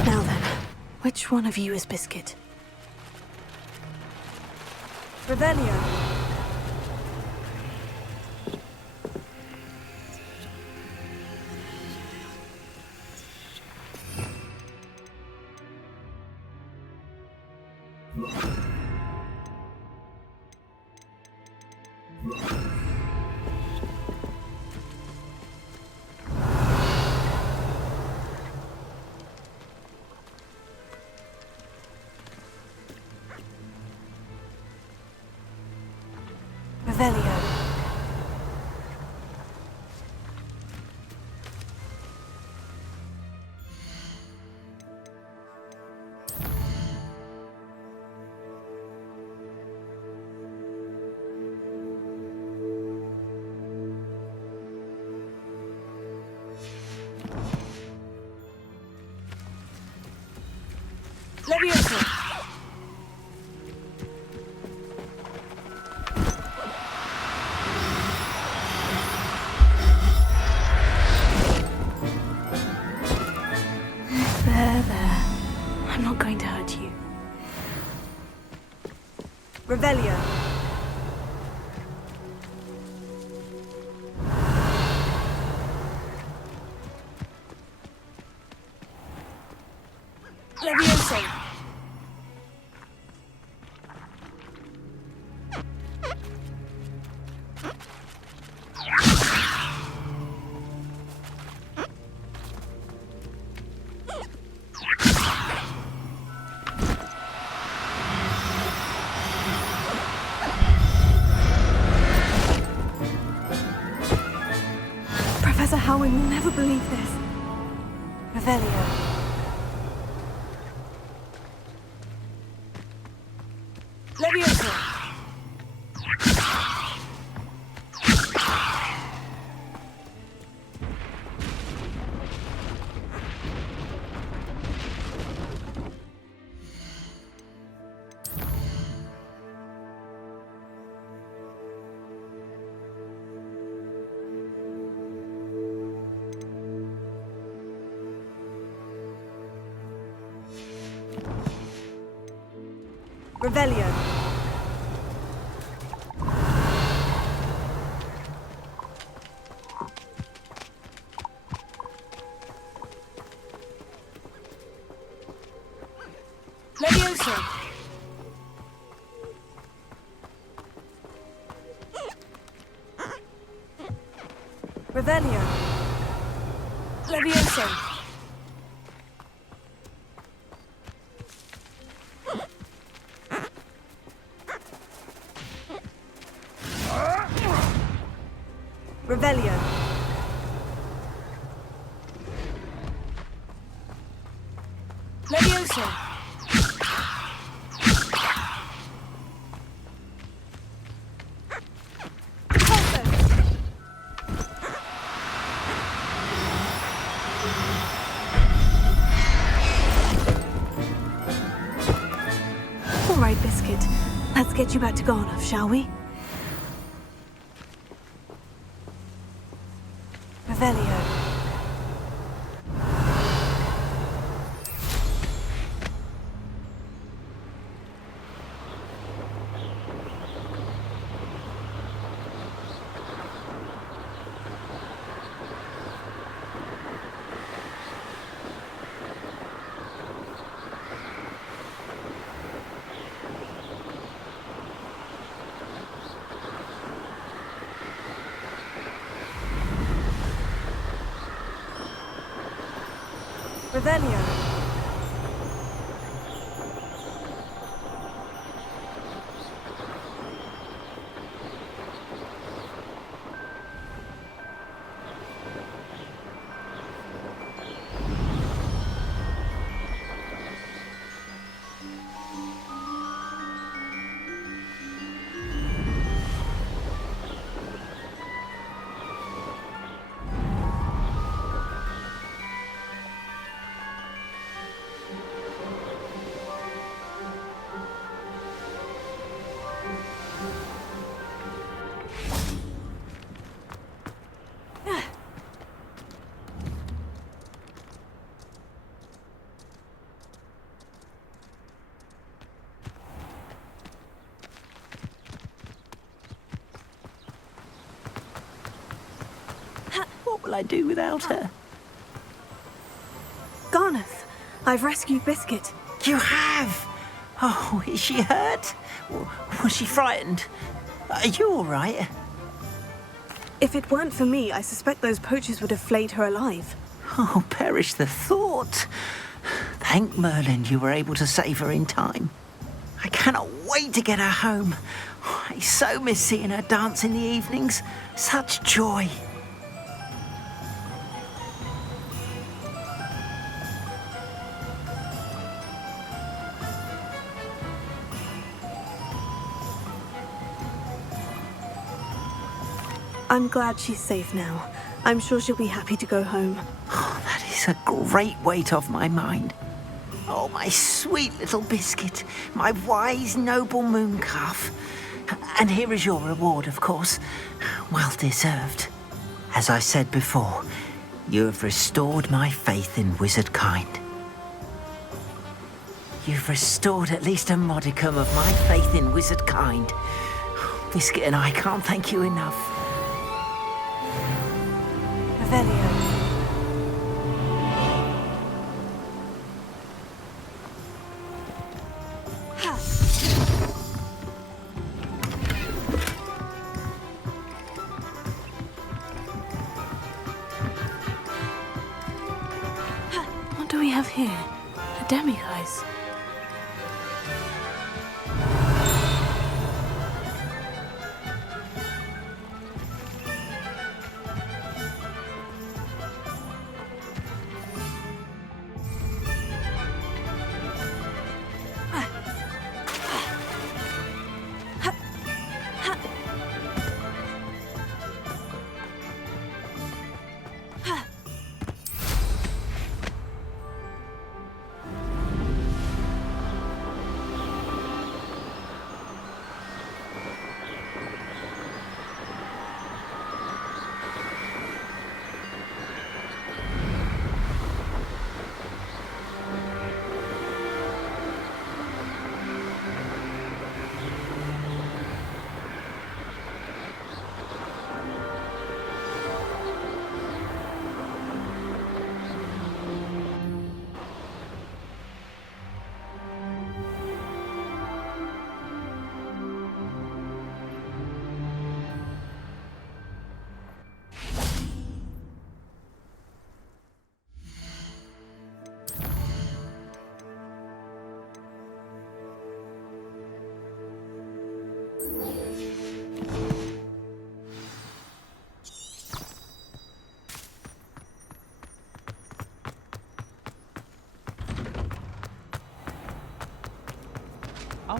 Now then, which one of you is Biscuit? Revelio. Revelio. Leviosa. There. I'm not going to hurt you. Revelio. Leviosa. Professor HighWing will never believe this. Revelio. Leviosa. Revelio. Leviosa! Revelio! Leviosa! Revelio! Leviosa! All right, Biscuit. Let's get you back to Garnoff, shall we? Revelio. Revelio. What will I do without her? Garnoff, I've rescued Biscuit. You have? Oh, is she hurt? Was she frightened? Are you all right? If it weren't for me, I suspect those poachers would have flayed her alive. Oh, perish the thought. Thank Merlin you were able to save her in time. I cannot wait to get her home. I so miss seeing her dance in the evenings. Such joy. I'm glad she's safe now. I'm sure she'll be happy to go home. Oh, that is a great weight off my mind. Oh, my sweet little Biscuit, my wise, noble moon calf. And here is your reward, of course. Well deserved. As I said before, you have restored my faith in wizard kind. You've restored at least a modicum of my faith in wizard kind. Biscuit and I can't thank you enough. Revelio. What do we have here? A demiguise.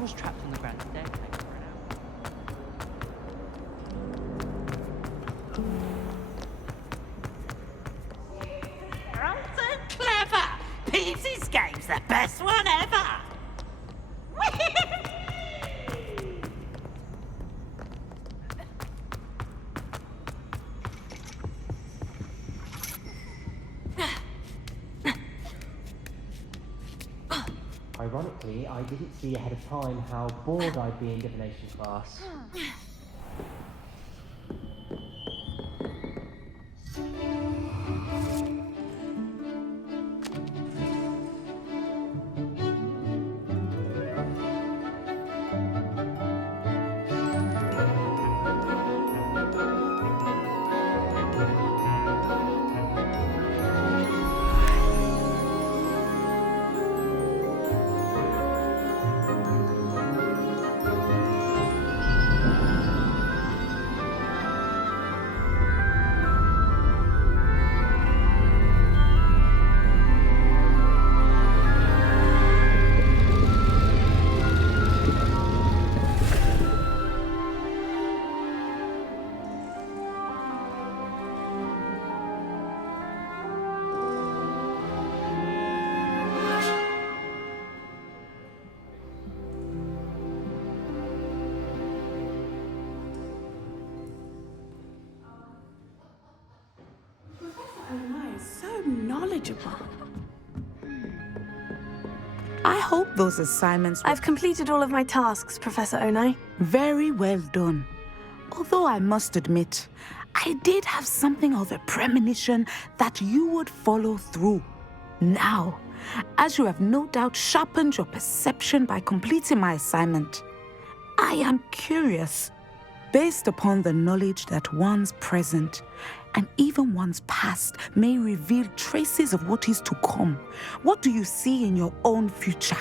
was trapped on the grand staircase for an hour. I'm so clever! Pete's game's the best one ever! Ironically, I didn't see ahead of time how bored I'd be in divination class. So knowledgeable. I hope those assignments were... I've completed all of my tasks, Professor Onai. Very well done. Although I must admit, I did have something of a premonition that you would follow through. Now, as you have no doubt sharpened your perception by completing my assignment, I am curious, based upon the knowledge that one's present and even one's past may reveal traces of what is to come. What do you see in your own future?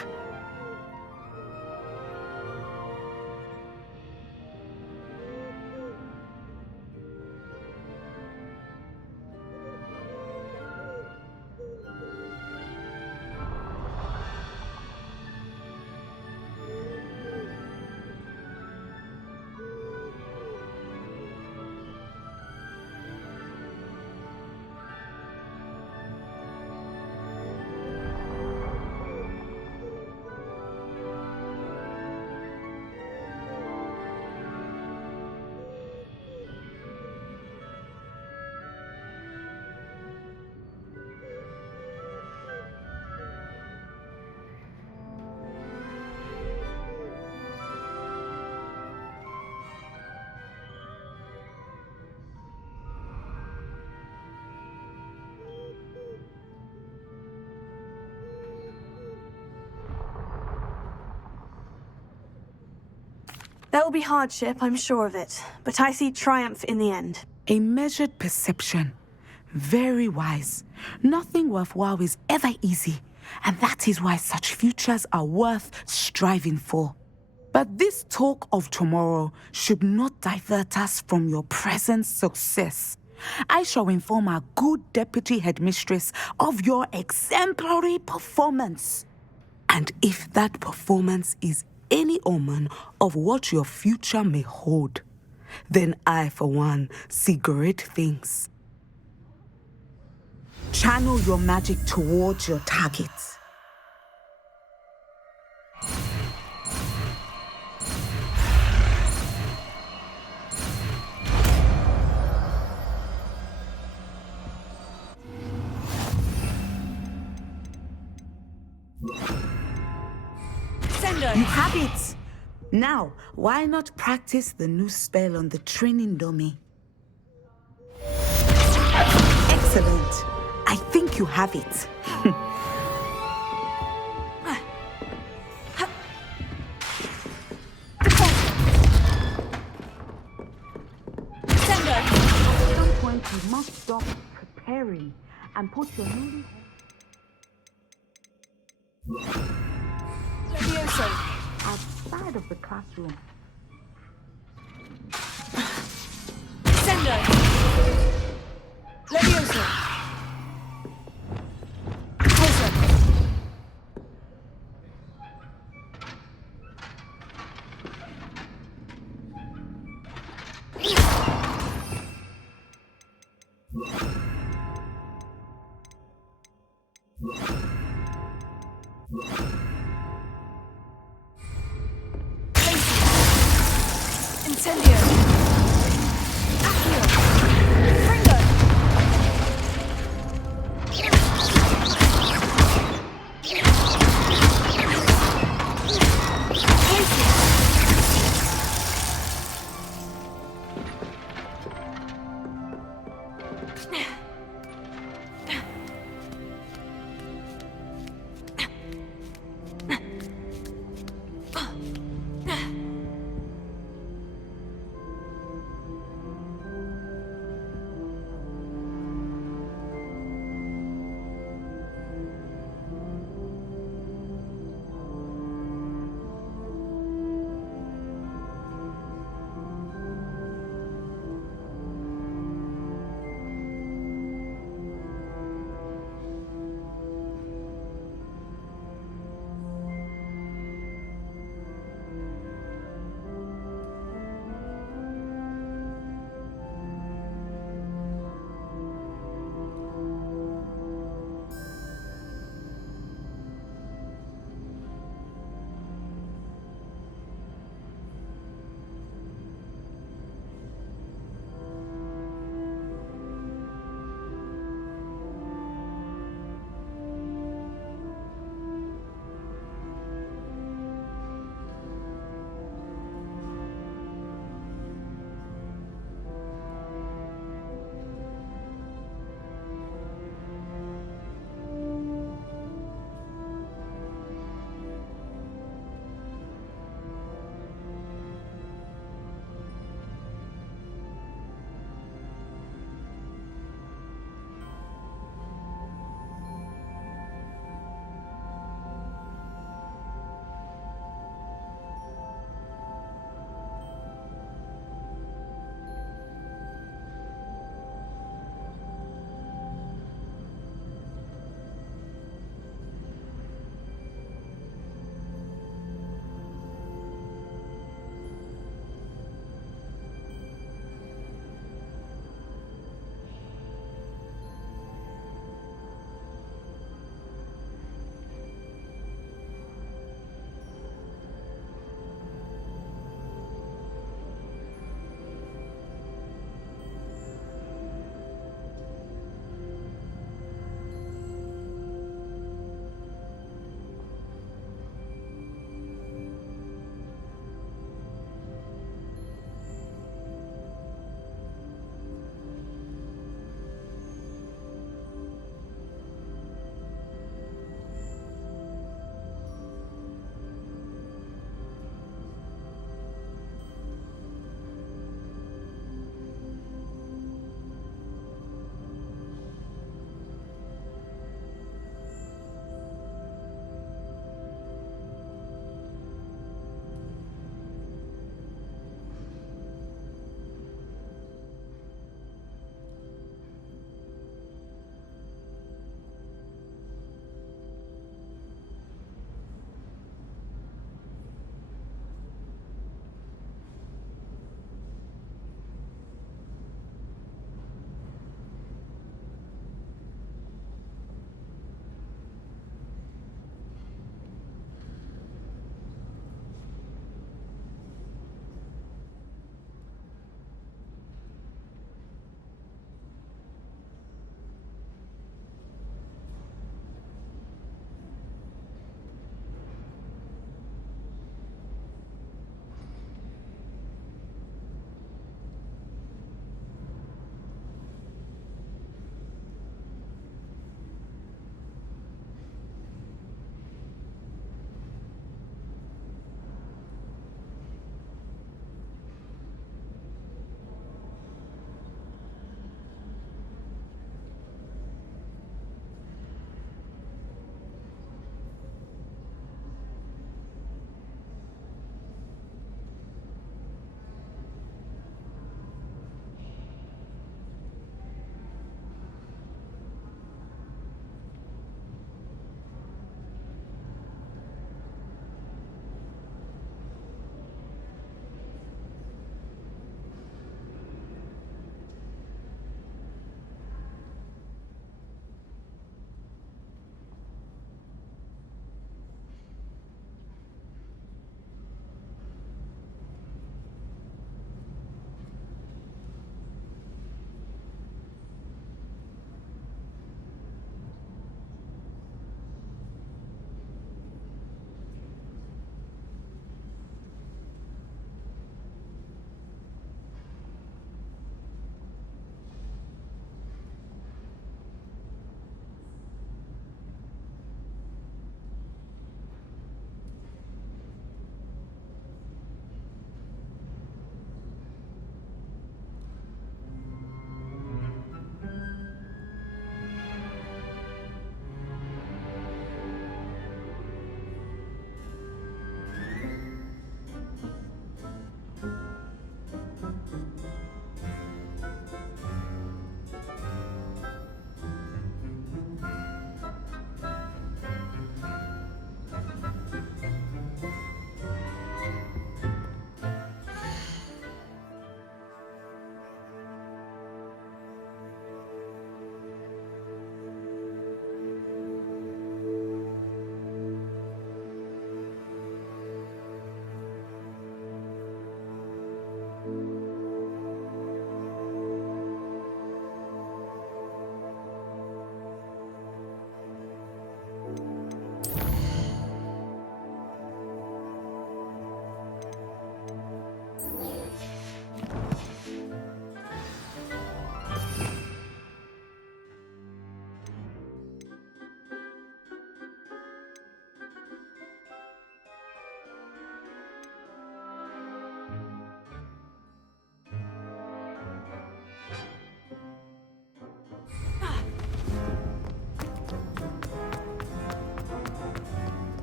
There will be hardship, I'm sure of it, but I see triumph in the end. A measured perception. Very wise. Nothing worthwhile is ever easy, and that is why such futures are worth striving for. But this talk of tomorrow should not divert us from your present success. I shall inform our good deputy headmistress of your exemplary performance. And if that performance is any omen of what your future may hold, then I, for one, see great things. Channel your magic towards your targets. You have it! Now, why not practice the new spell on the training dummy? Excellent! I think you have it. At some point, you must stop preparing and put your newly... outside of the classroom. Sendo! Levioso! Closer! Incendio! Accio! Fringo!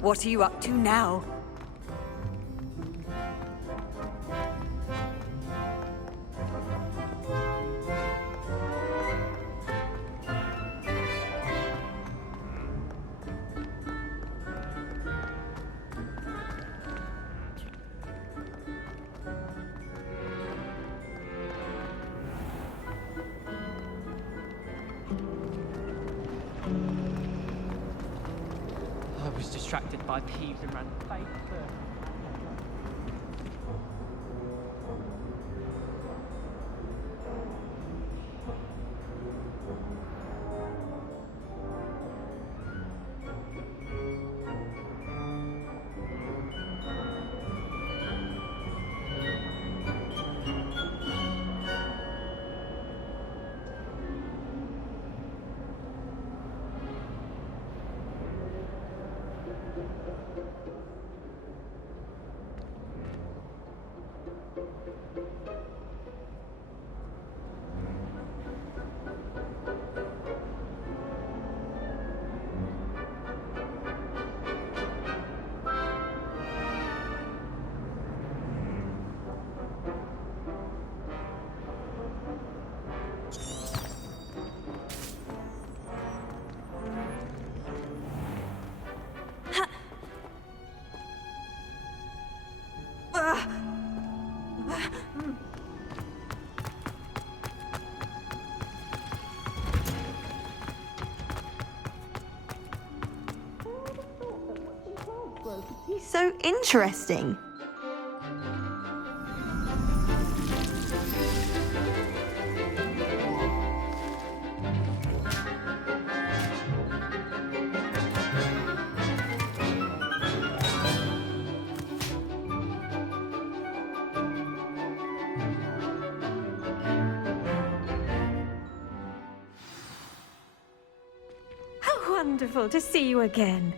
What are you up to now? I was distracted by thieves and ran face first. So interesting. How wonderful to see you again.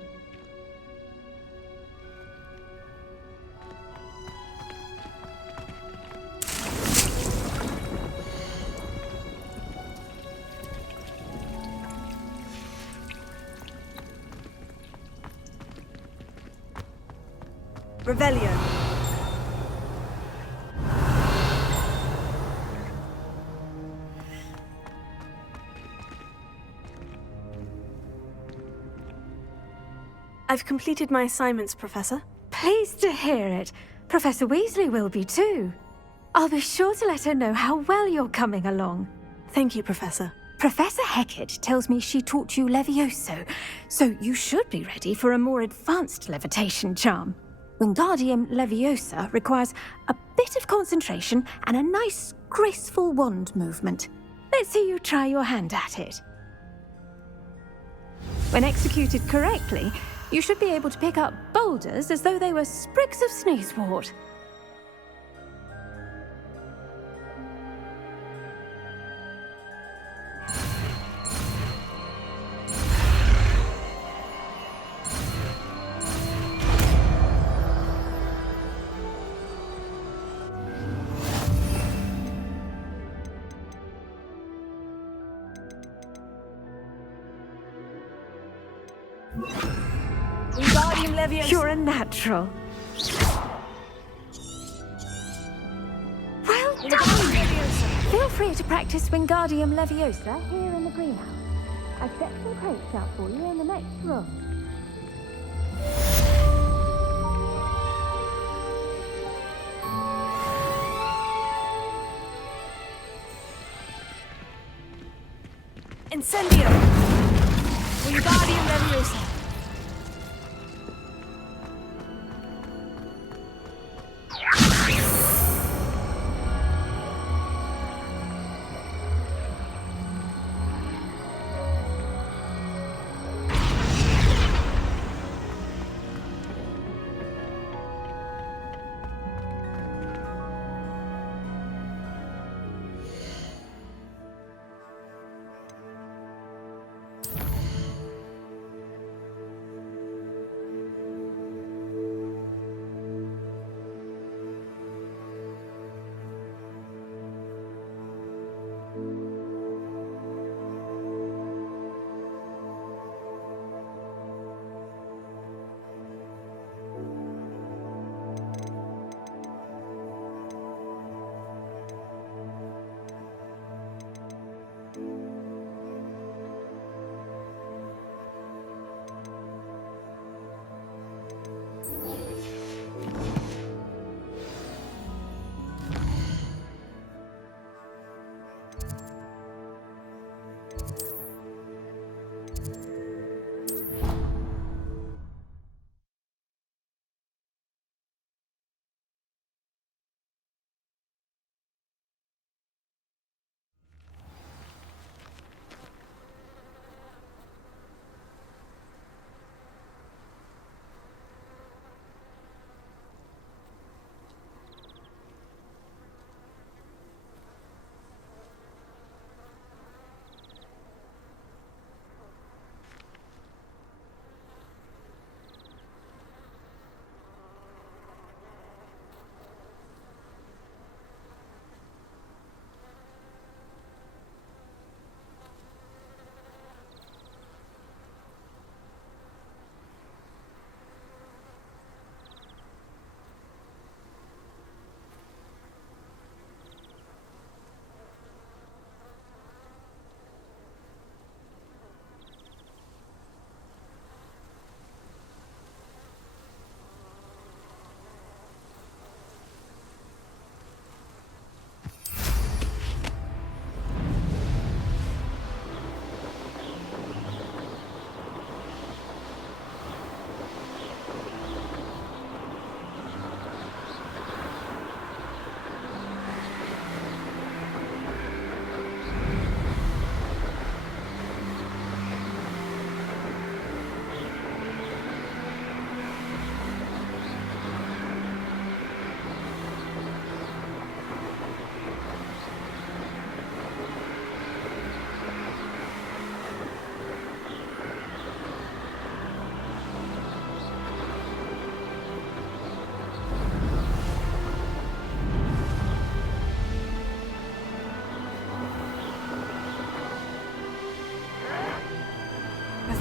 Revelio. I've completed my assignments, Professor. Pleased to hear it. Professor Weasley will be too. I'll be sure to let her know how well you're coming along. Thank you, Professor. Professor Hecat tells me she taught you Levioso, so you should be ready for a more advanced levitation charm. Wingardium Leviosa requires a bit of concentration and a nice, graceful wand movement. Let's see you try your hand at it. When executed correctly, you should be able to pick up boulders as though they were sprigs of sneezewort. Wingardium Leviosa. You're a natural. Well done! Feel free to practice Wingardium Leviosa here in the greenhouse. I've set some crates out for you in the next room. Incendio. Wingardium Leviosa.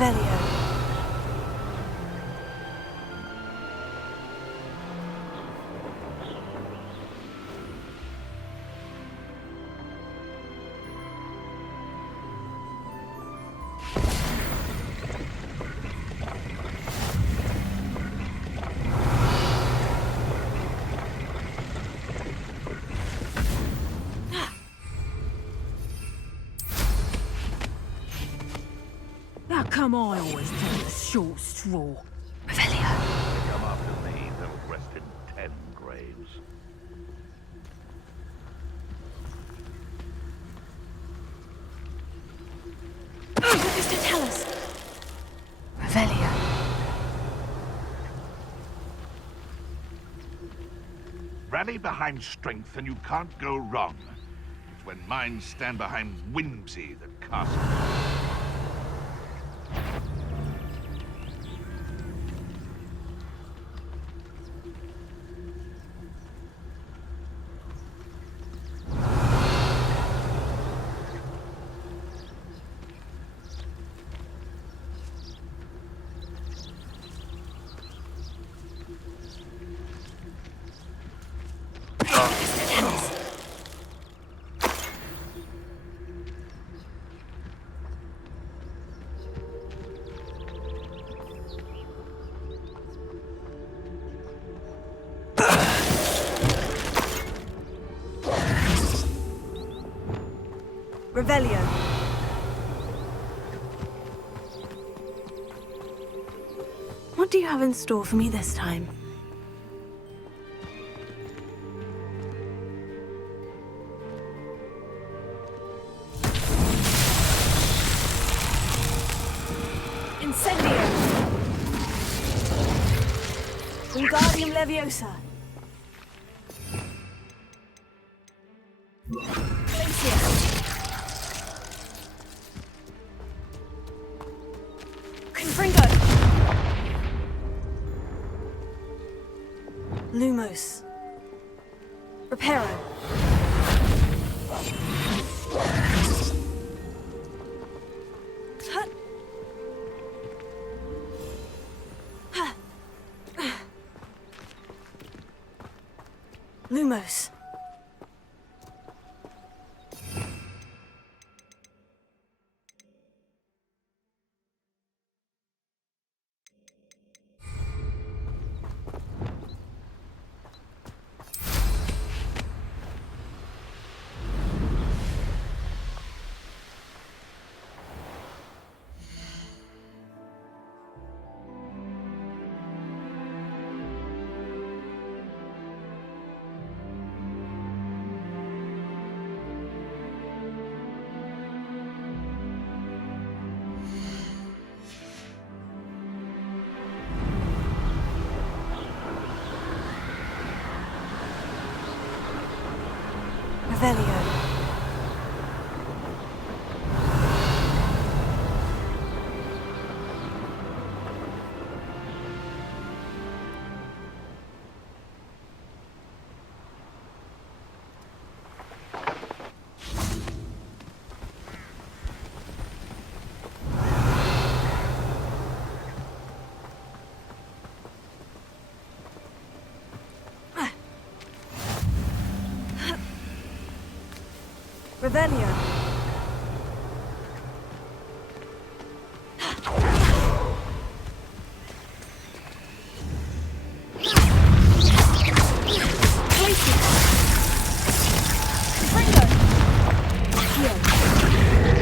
Revelio. How come I always take the short straw? Revelio. Come after me, they'll rest in 10 graves. What does it tell us? Revelio. Rally behind strength and you can't go wrong. It's when minds stand behind whimsy that casts. Revelio. What do you have in store for me this time? Incendio! Wingardium Leviosa! Glacier! Confringo! Lumos. Reparo. Hut. Ha. Lumos. Revelio. Revelio.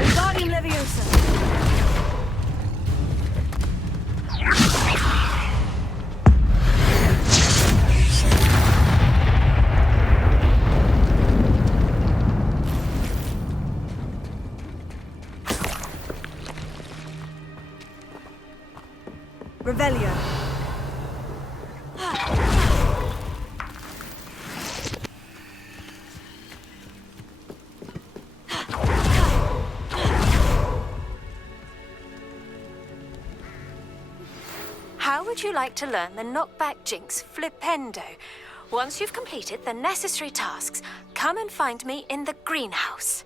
Wingardium Leviosa. Revelio. How would you like to learn the knockback jinx Flipendo? Once you've completed the necessary tasks, come and find me in the greenhouse.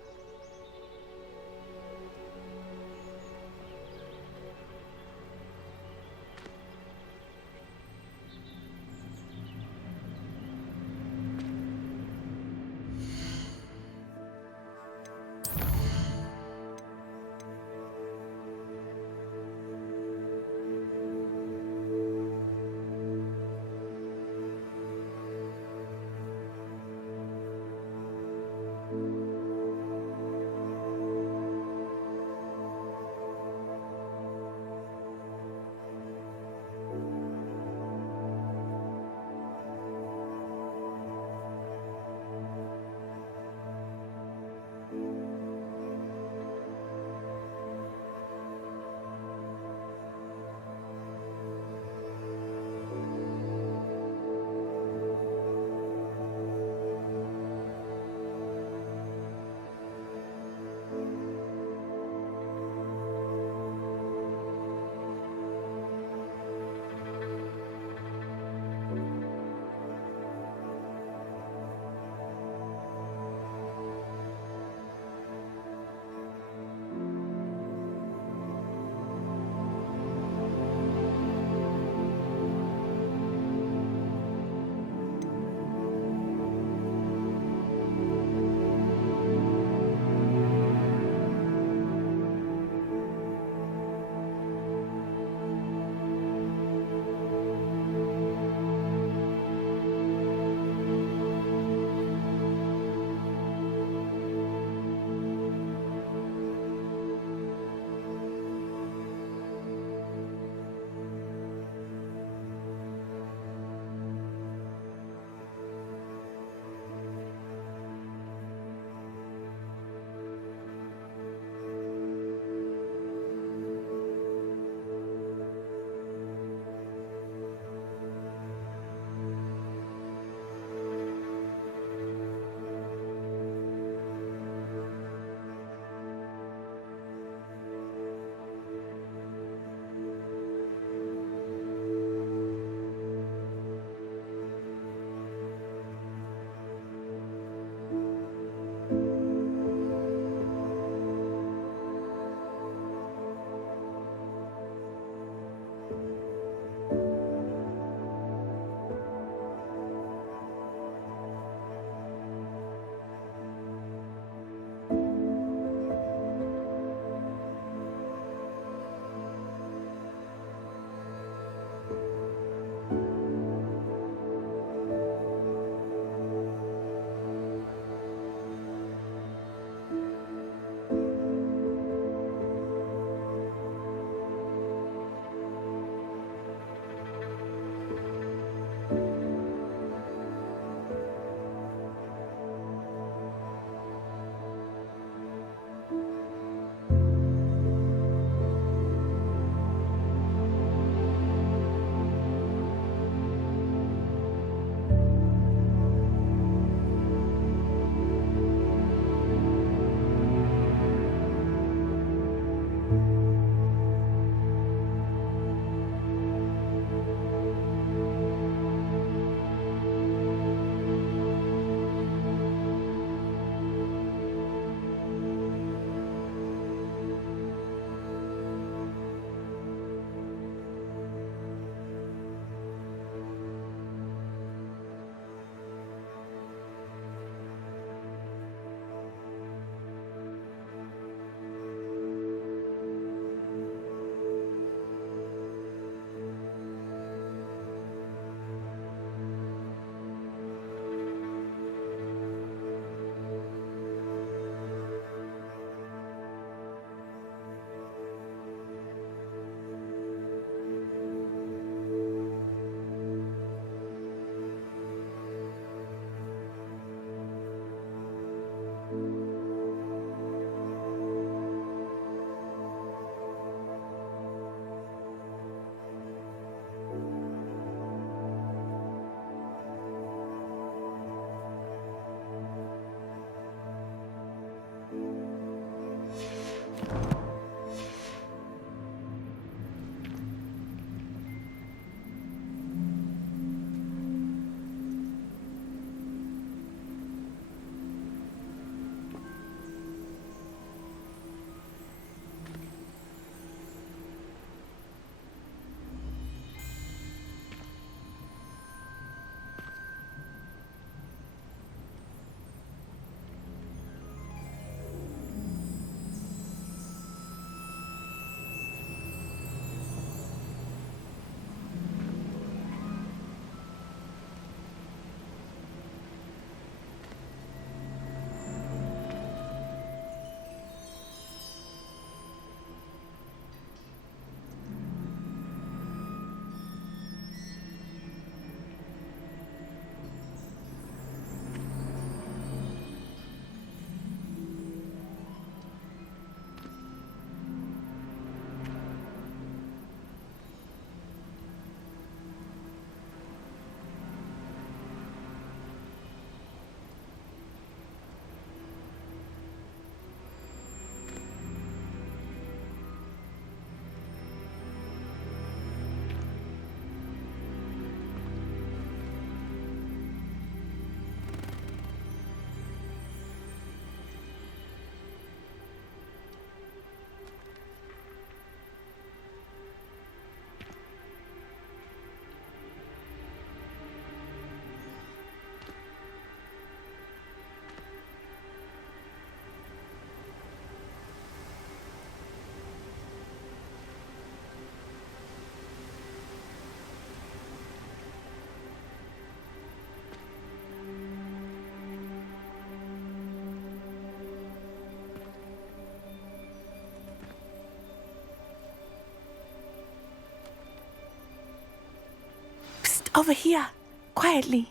Over here, quietly.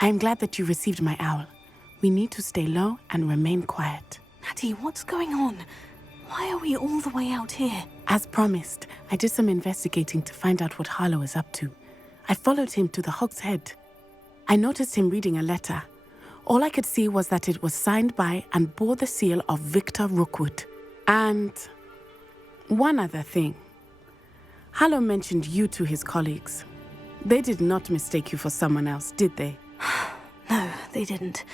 I'm glad that you received my owl. We need to stay low and remain quiet. Natty, what's going on? Why are we all the way out here? As promised, I did some investigating to find out what Harlow is up to. I followed him to the Hog's Head. I noticed him reading a letter. All I could see was that it was signed by and bore the seal of Victor Rookwood. And one other thing. Harlow mentioned you to his colleagues. They did not mistake you for someone else, did they? No, they didn't.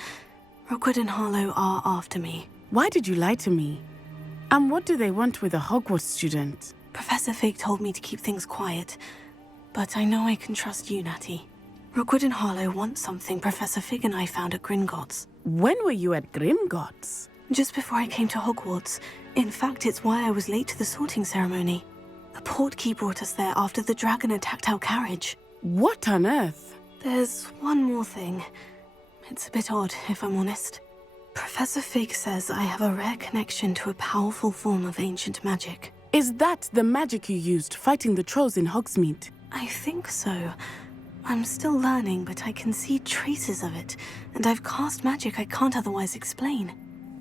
Rookwood and Harlow are after me. Why did you lie to me? And what do they want with a Hogwarts student? Professor Fig told me to keep things quiet, but I know I can trust you, Natty. Rookwood and Harlow want something Professor Fig and I found at Gringotts. When were you at Gringotts? Just before I came to Hogwarts. In fact, it's why I was late to the sorting ceremony. The portkey brought us there after the dragon attacked our carriage. What on earth? There's one more thing. It's a bit odd, if I'm honest. Professor Fig says I have a rare connection to a powerful form of ancient magic. Is that the magic you used fighting the trolls in Hogsmeade? I think so. I'm still learning, but I can see traces of it, and I've cast magic I can't otherwise explain.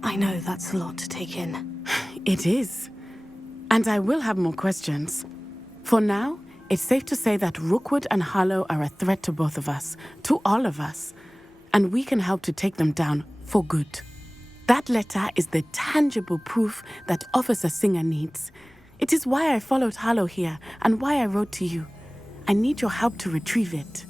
I know that's a lot to take in. It is. And I will have more questions. For now, it's safe to say that Rookwood and Harlow are a threat to both of us, to all of us, and we can help to take them down for good. That letter is the tangible proof that Officer Singer needs. It is why I followed Harlow here and why I wrote to you. I need your help to retrieve it.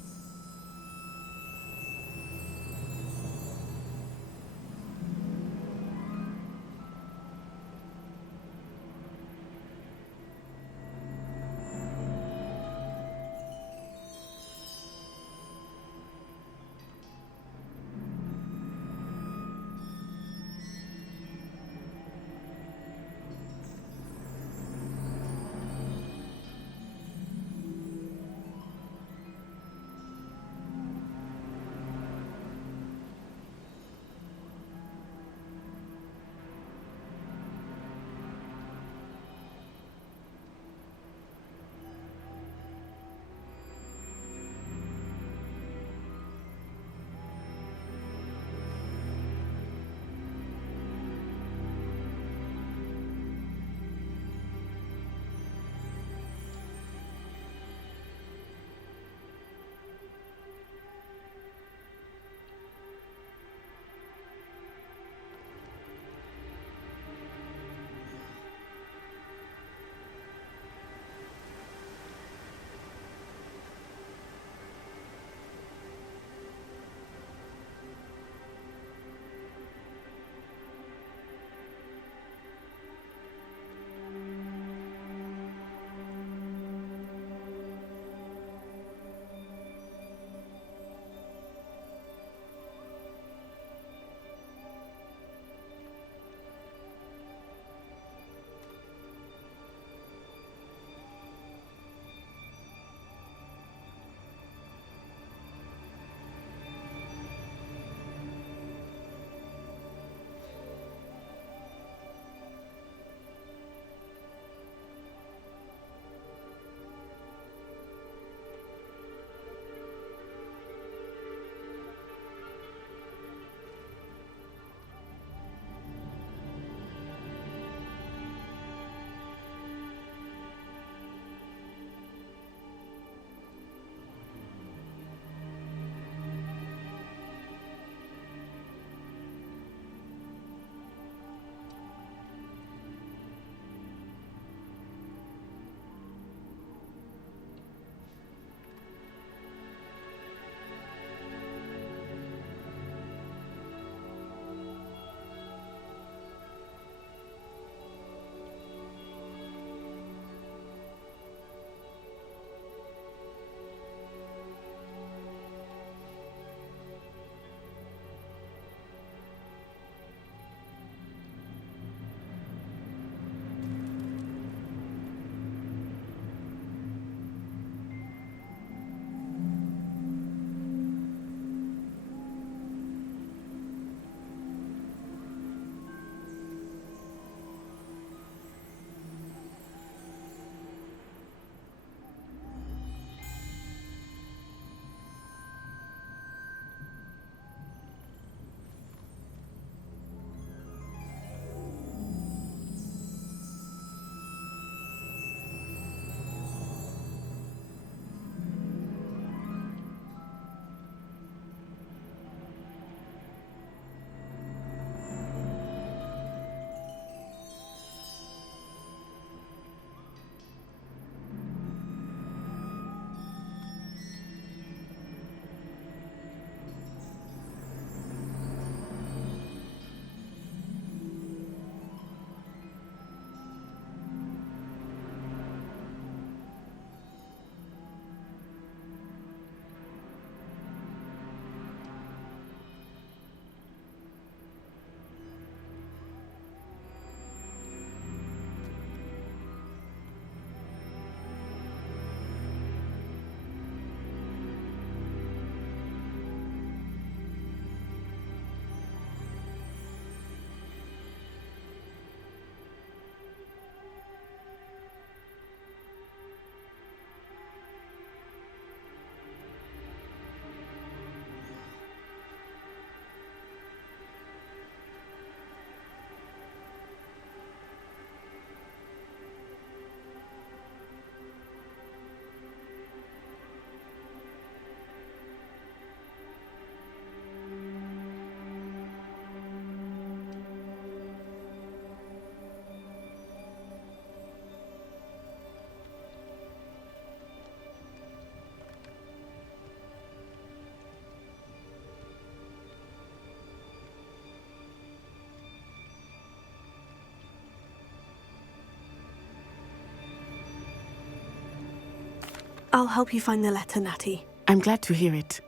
I'll help you find the letter, Natty. I'm glad to hear it.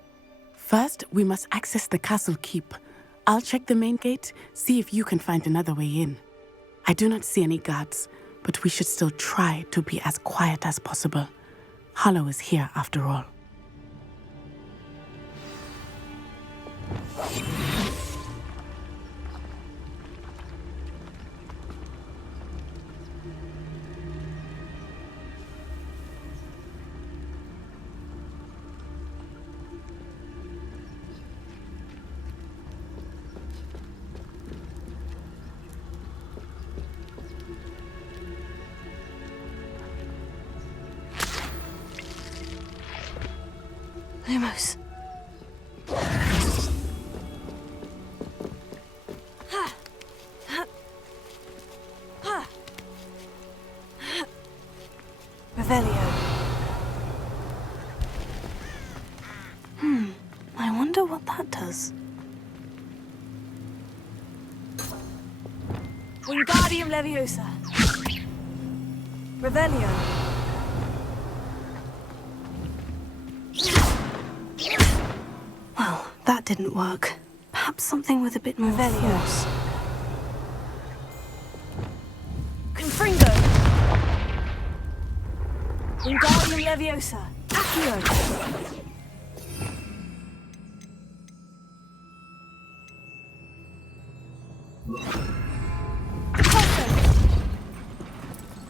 First, we must access the castle keep. I'll check the main gate, see if you can find another way in. I do not see any guards, but we should still try to be as quiet as possible. Hollow is here after all. Lumos. Revelio. I wonder what that does. Wingardium Leviosa. Revelio. Well, that didn't work. Perhaps something with a bit more force. Confringo! Wingardium Leviosa! Accio!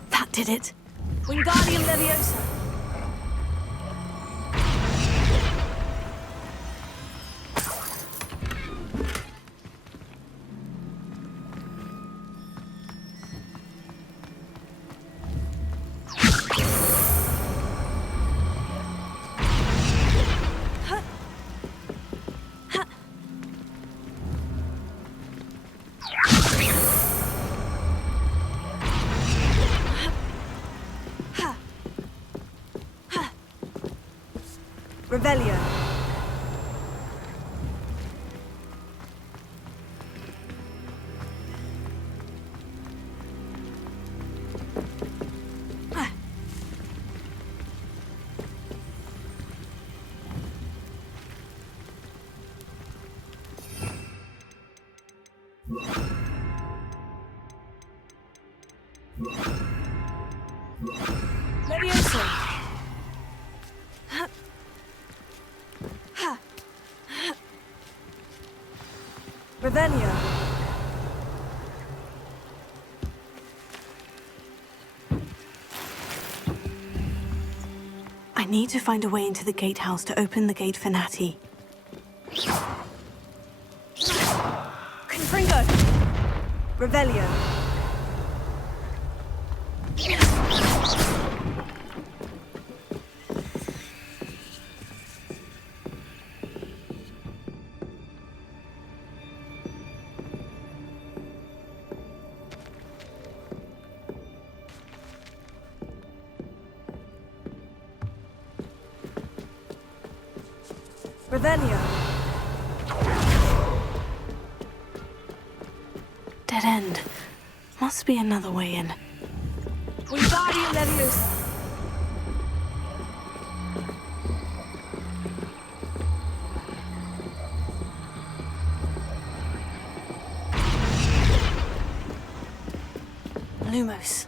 That did it! Wingardium Leviosa! Revelio. Leviosa. Revelio. I need to find a way into the gatehouse to open the gate for Natty. Confringo! Revelio. Revelio. Dead end. Must be another way in. Wingardium Leviosa. Lumos.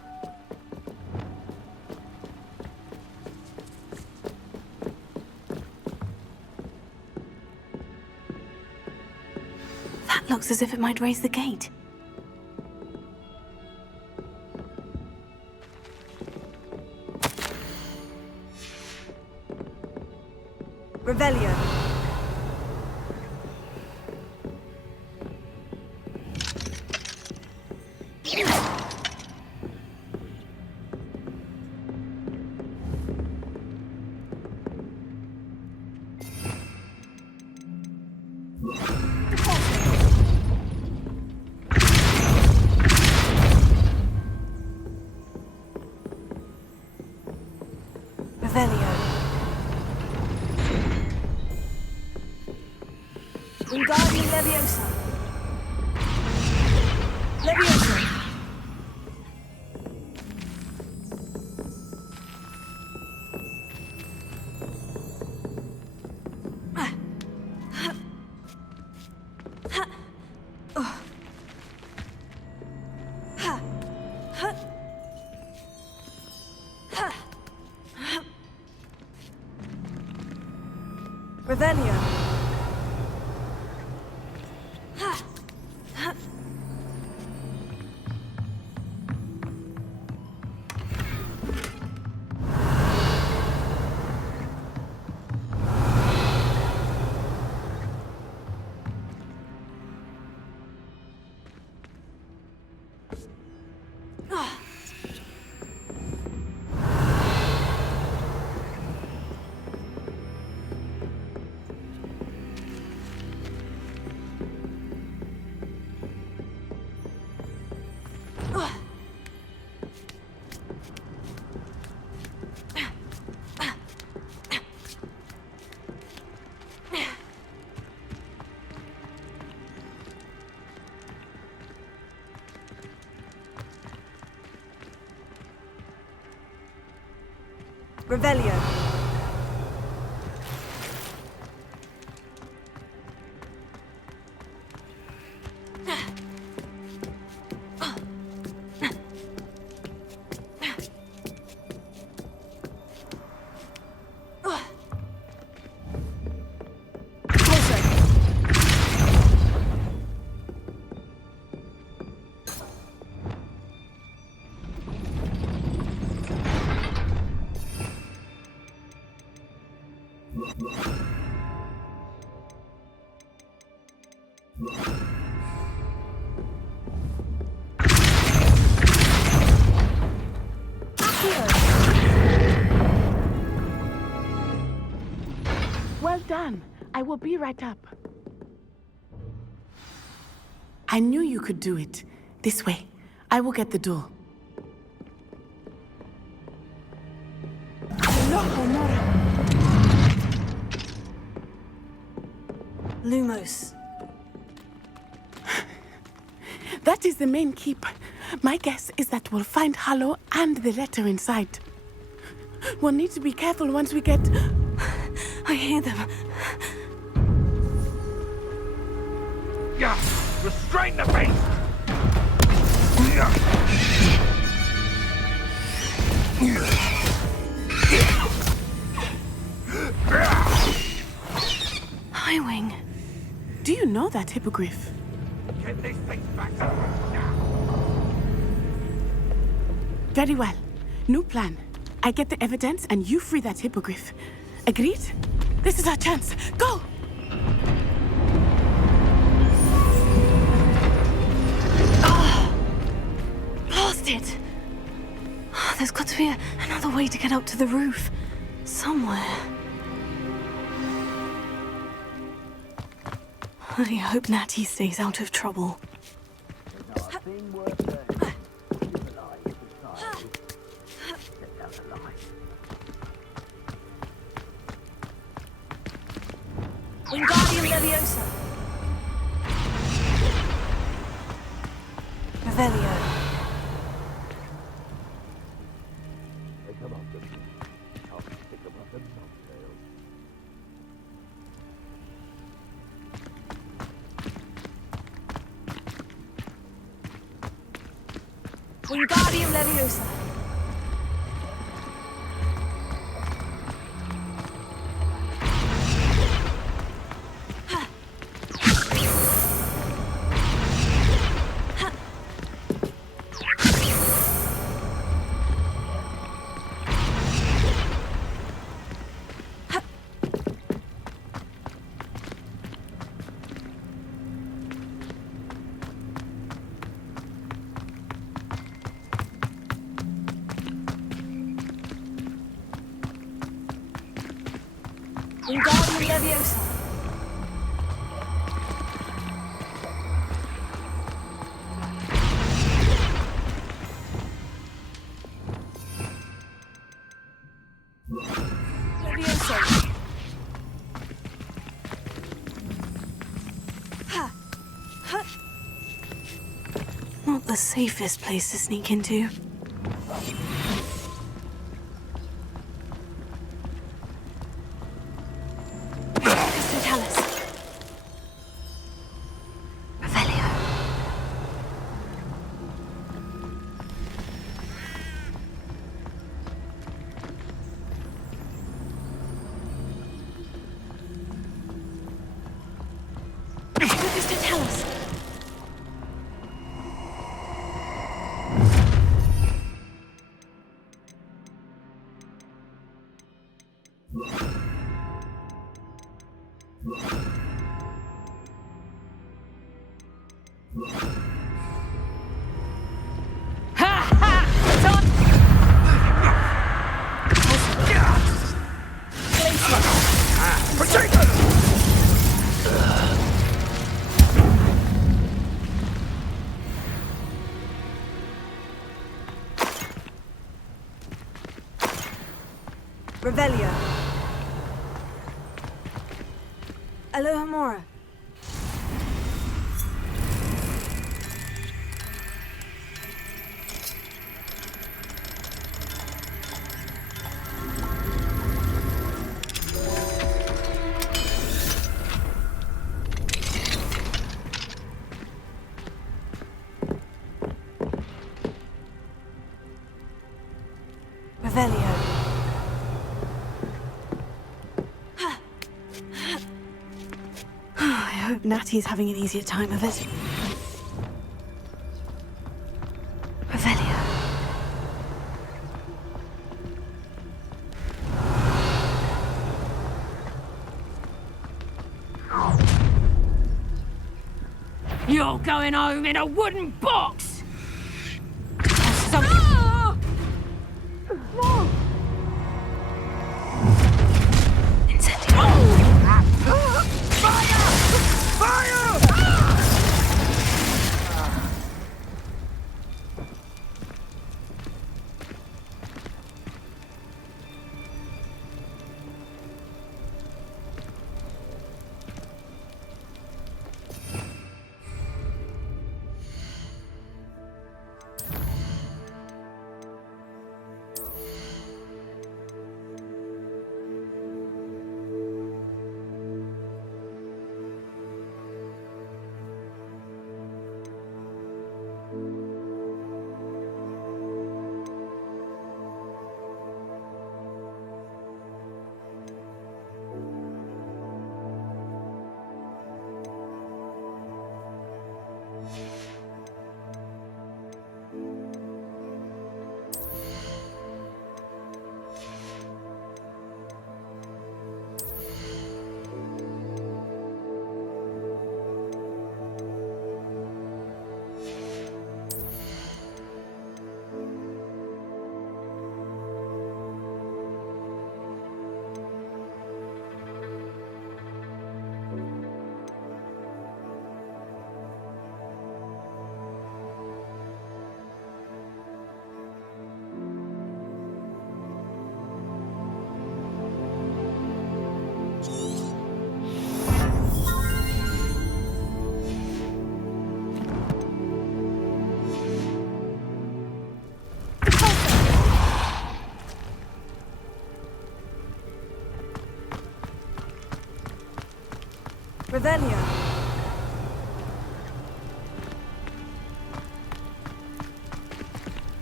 That looks as if it might raise the gate. Revelio. Revelio. Wingardium Leviosa. Leviosa. Revelio. Revelio. Well done. I will be right up. I knew you could do it. This way. I will get the door. Lumos. That is the main keep. My guess is that we'll find Hallow and the letter inside. We'll need to be careful once we get... I hear them. Yeah, restrain the beast! HighWing. Do you know that hippogriff? Get these things back to work now! Very well. New plan. I get the evidence and you free that hippogriff. Agreed? This is our chance. Go! Blasted! There's got to be another way to get up to the roof. Somewhere. I hope Natty stays out of trouble. Wingardium Leviosa. Revelio. Wingardium Leviosa. Wingardium Leviosa. Leviosa. Not the safest place to sneak into. Revelio. Alohomora. Revelio. I hope Natty's having an easier time of it. Revelio. You're going home in a wooden box! Revelio.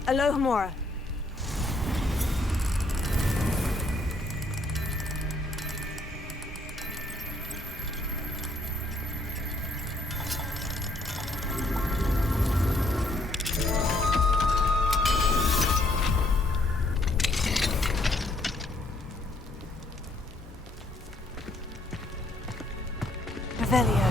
Alohomora. Revelio.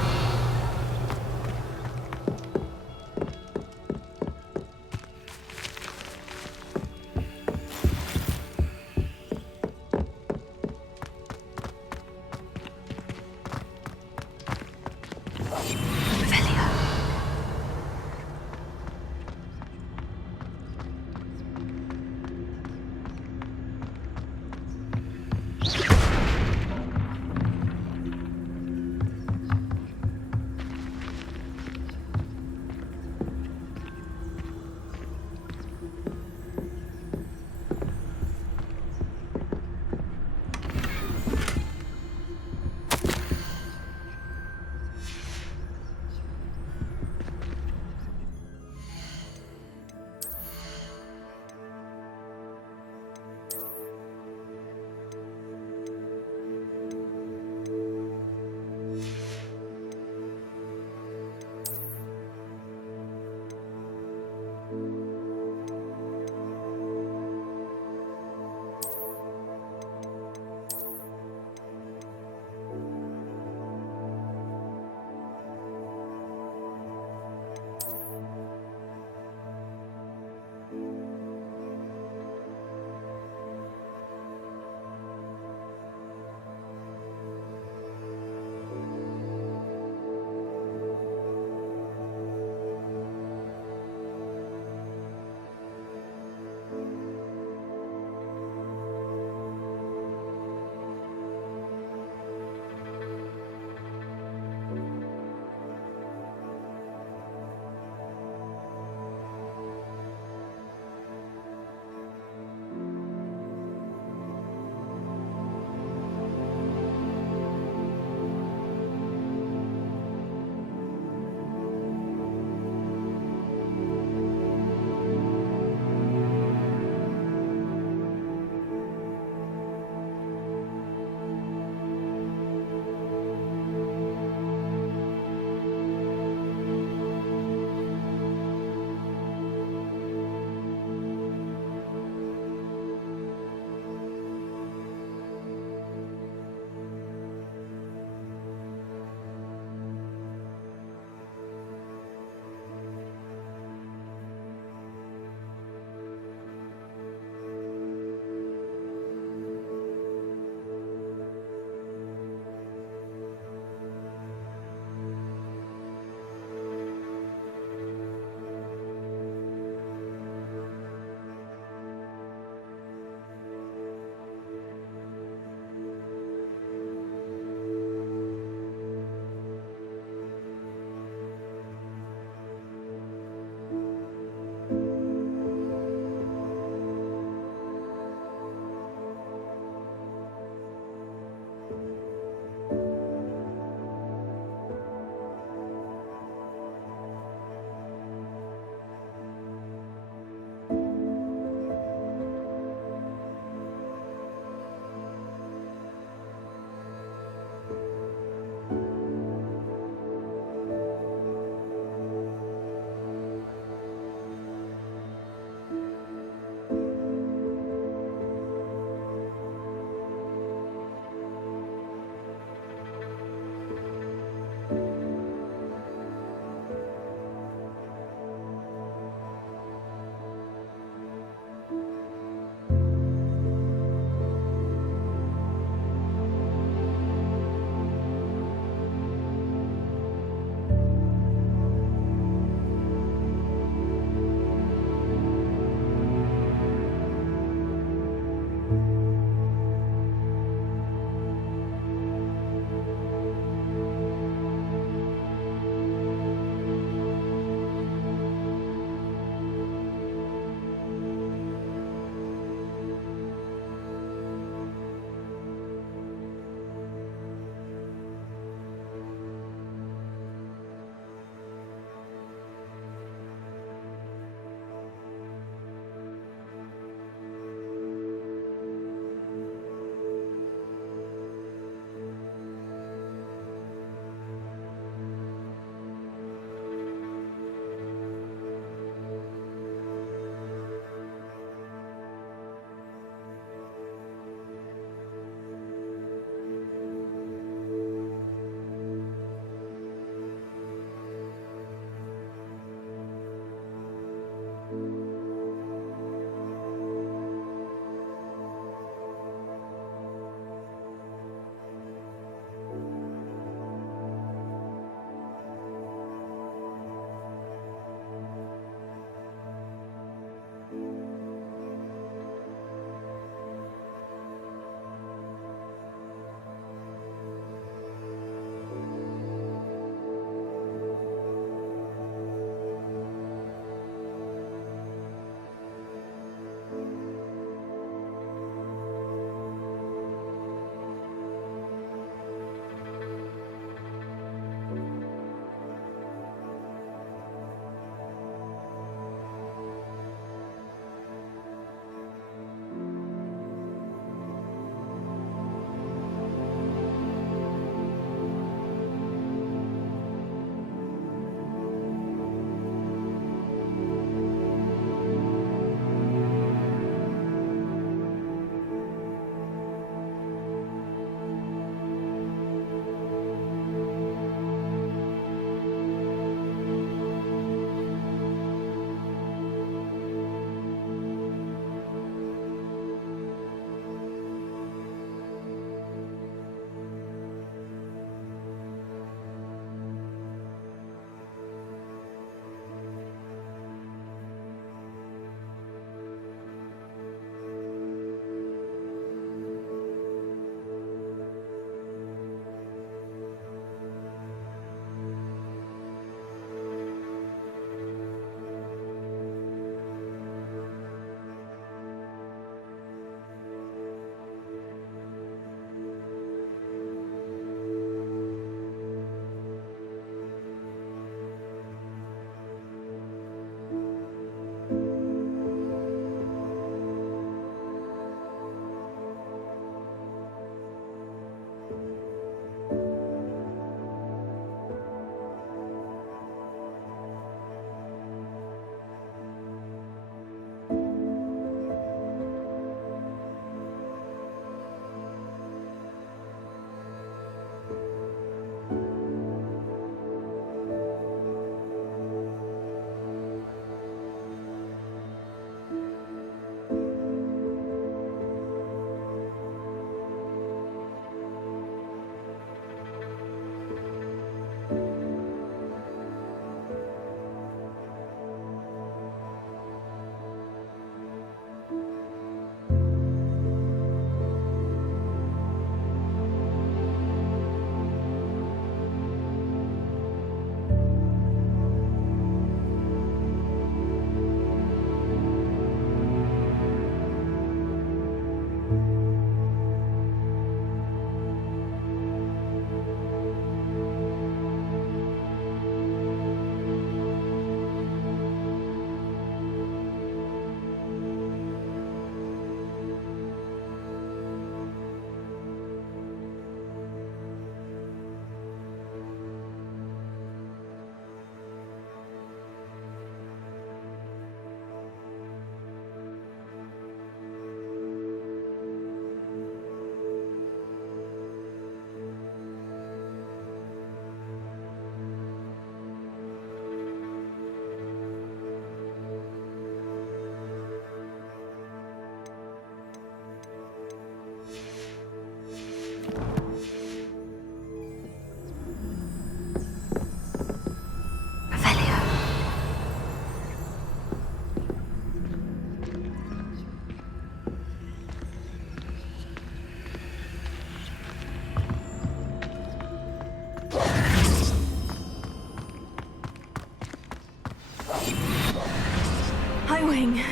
HighWing.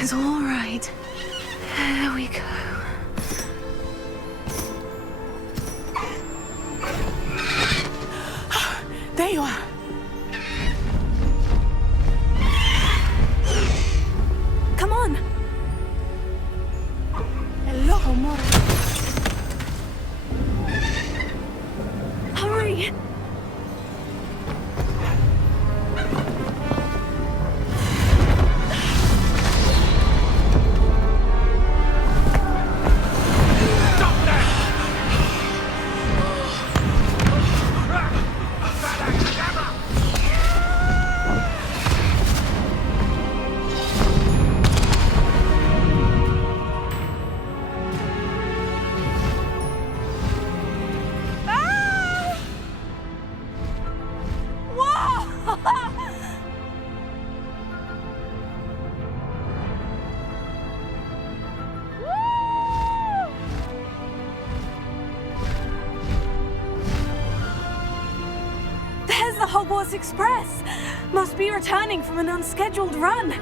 It's all right. There we go. There you are. Come on. Hello, Homura. Hurry. There's the Hogwarts Express. Must be returning from an unscheduled run.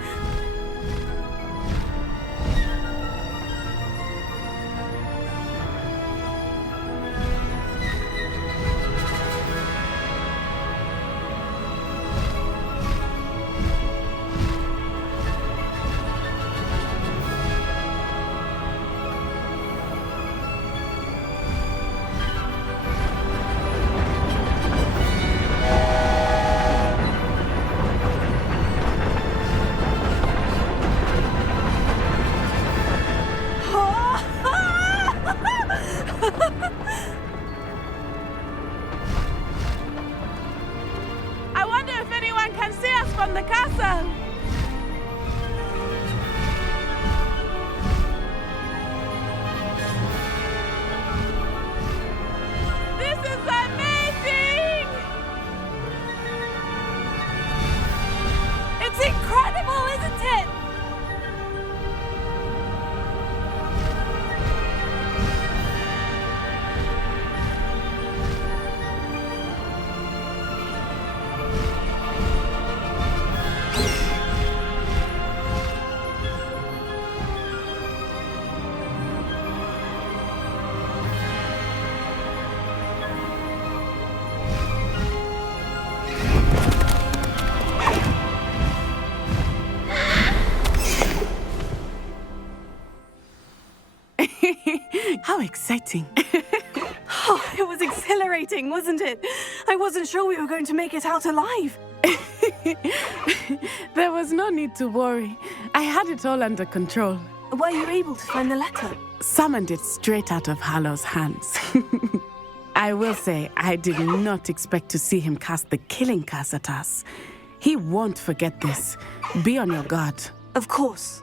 I wonder if anyone can see us from the castle. This is amazing! It's incredible, isn't it? How exciting. Oh, it was exhilarating, wasn't it? I wasn't sure we were going to make it out alive. There was no need to worry. I had it all under control. Were you able to find the letter? Summoned it straight out of Hallow's hands. I will say, I did not expect to see him cast the killing curse at us. He won't forget this. Be on your guard. Of course.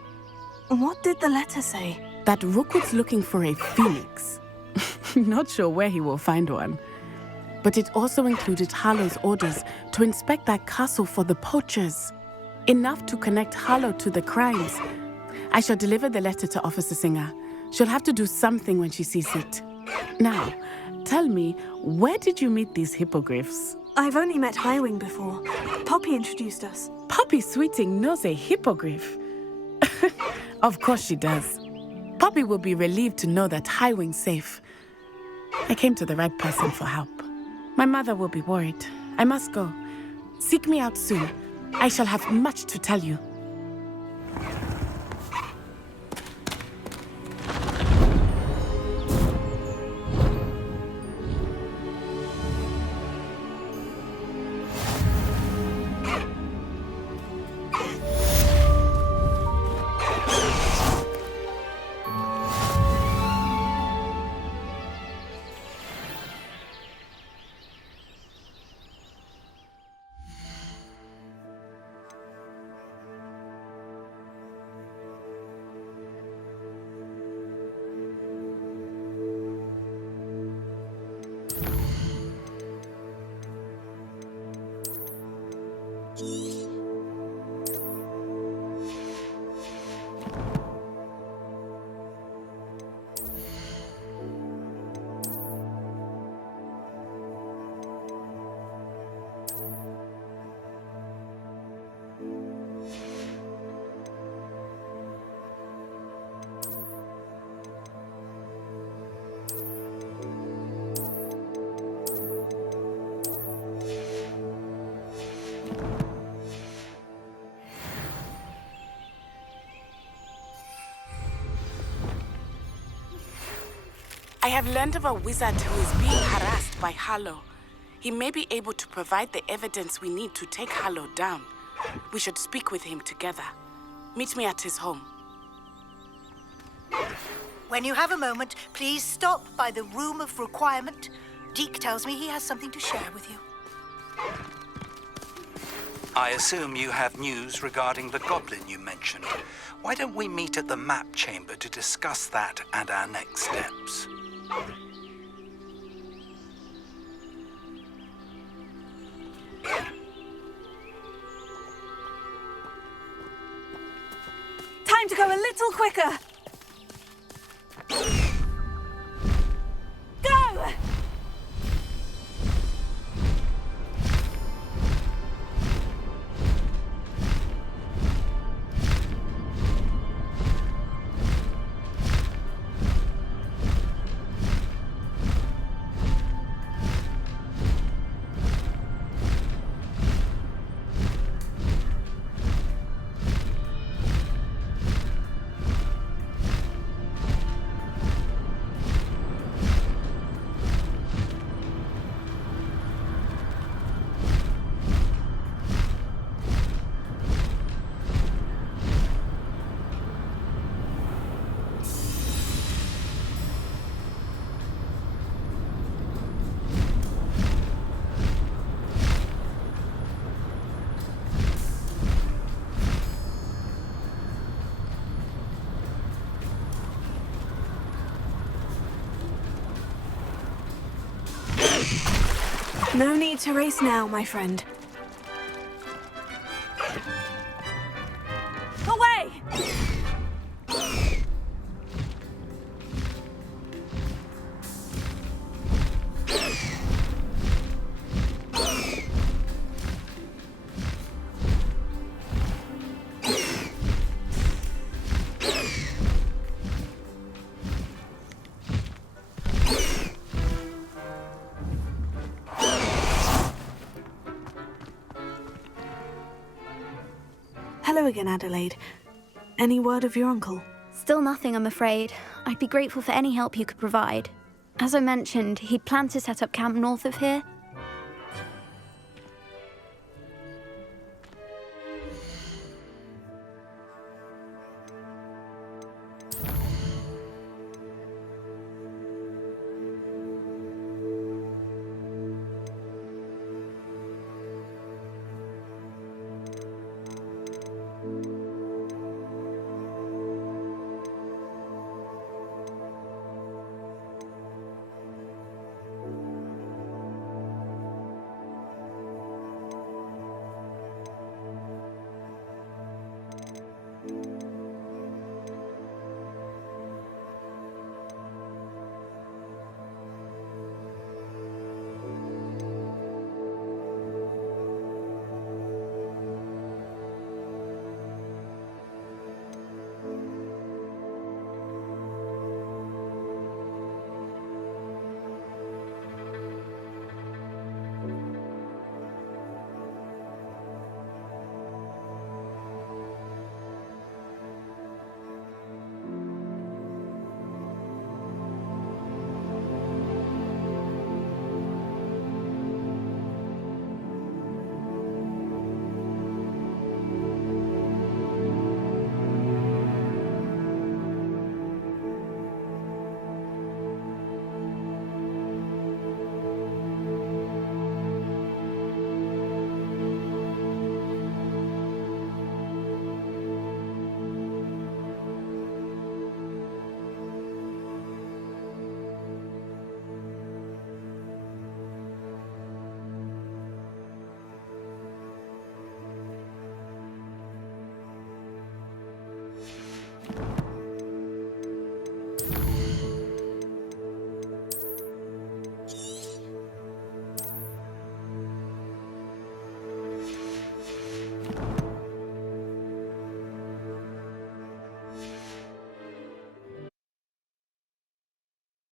What did the letter say? That Rookwood's looking for a phoenix. Not sure where he will find one. But it also included Hallow's orders to inspect that castle for the poachers. Enough to connect Hallow to the crimes. I shall deliver the letter to Officer Singer. She'll have to do something when she sees it. Now, tell me, where did you meet these hippogriffs? I've only met HighWing before. Poppy introduced us. Poppy Sweeting knows a hippogriff. Of course she does. Poppy will be relieved to know that HighWing's safe. I came to the right person for help. My mother will be worried. I must go. Seek me out soon. I shall have much to tell you. I have learned of a wizard who is being harassed by Harlow. He may be able to provide the evidence we need to take Harlow down. We should speak with him together. Meet me at his home. When you have a moment, please stop by the Room of Requirement. Deke tells me he has something to share with you. I assume you have news regarding the goblin you mentioned. Why don't we meet at the map chamber to discuss that and our next steps? Time to go a little quicker. Go! No need to race now, my friend. Away! Hello again, Adelaide. Any word of your uncle? Still nothing, I'm afraid. I'd be grateful for any help you could provide. As I mentioned, he'd planned to set up camp north of here,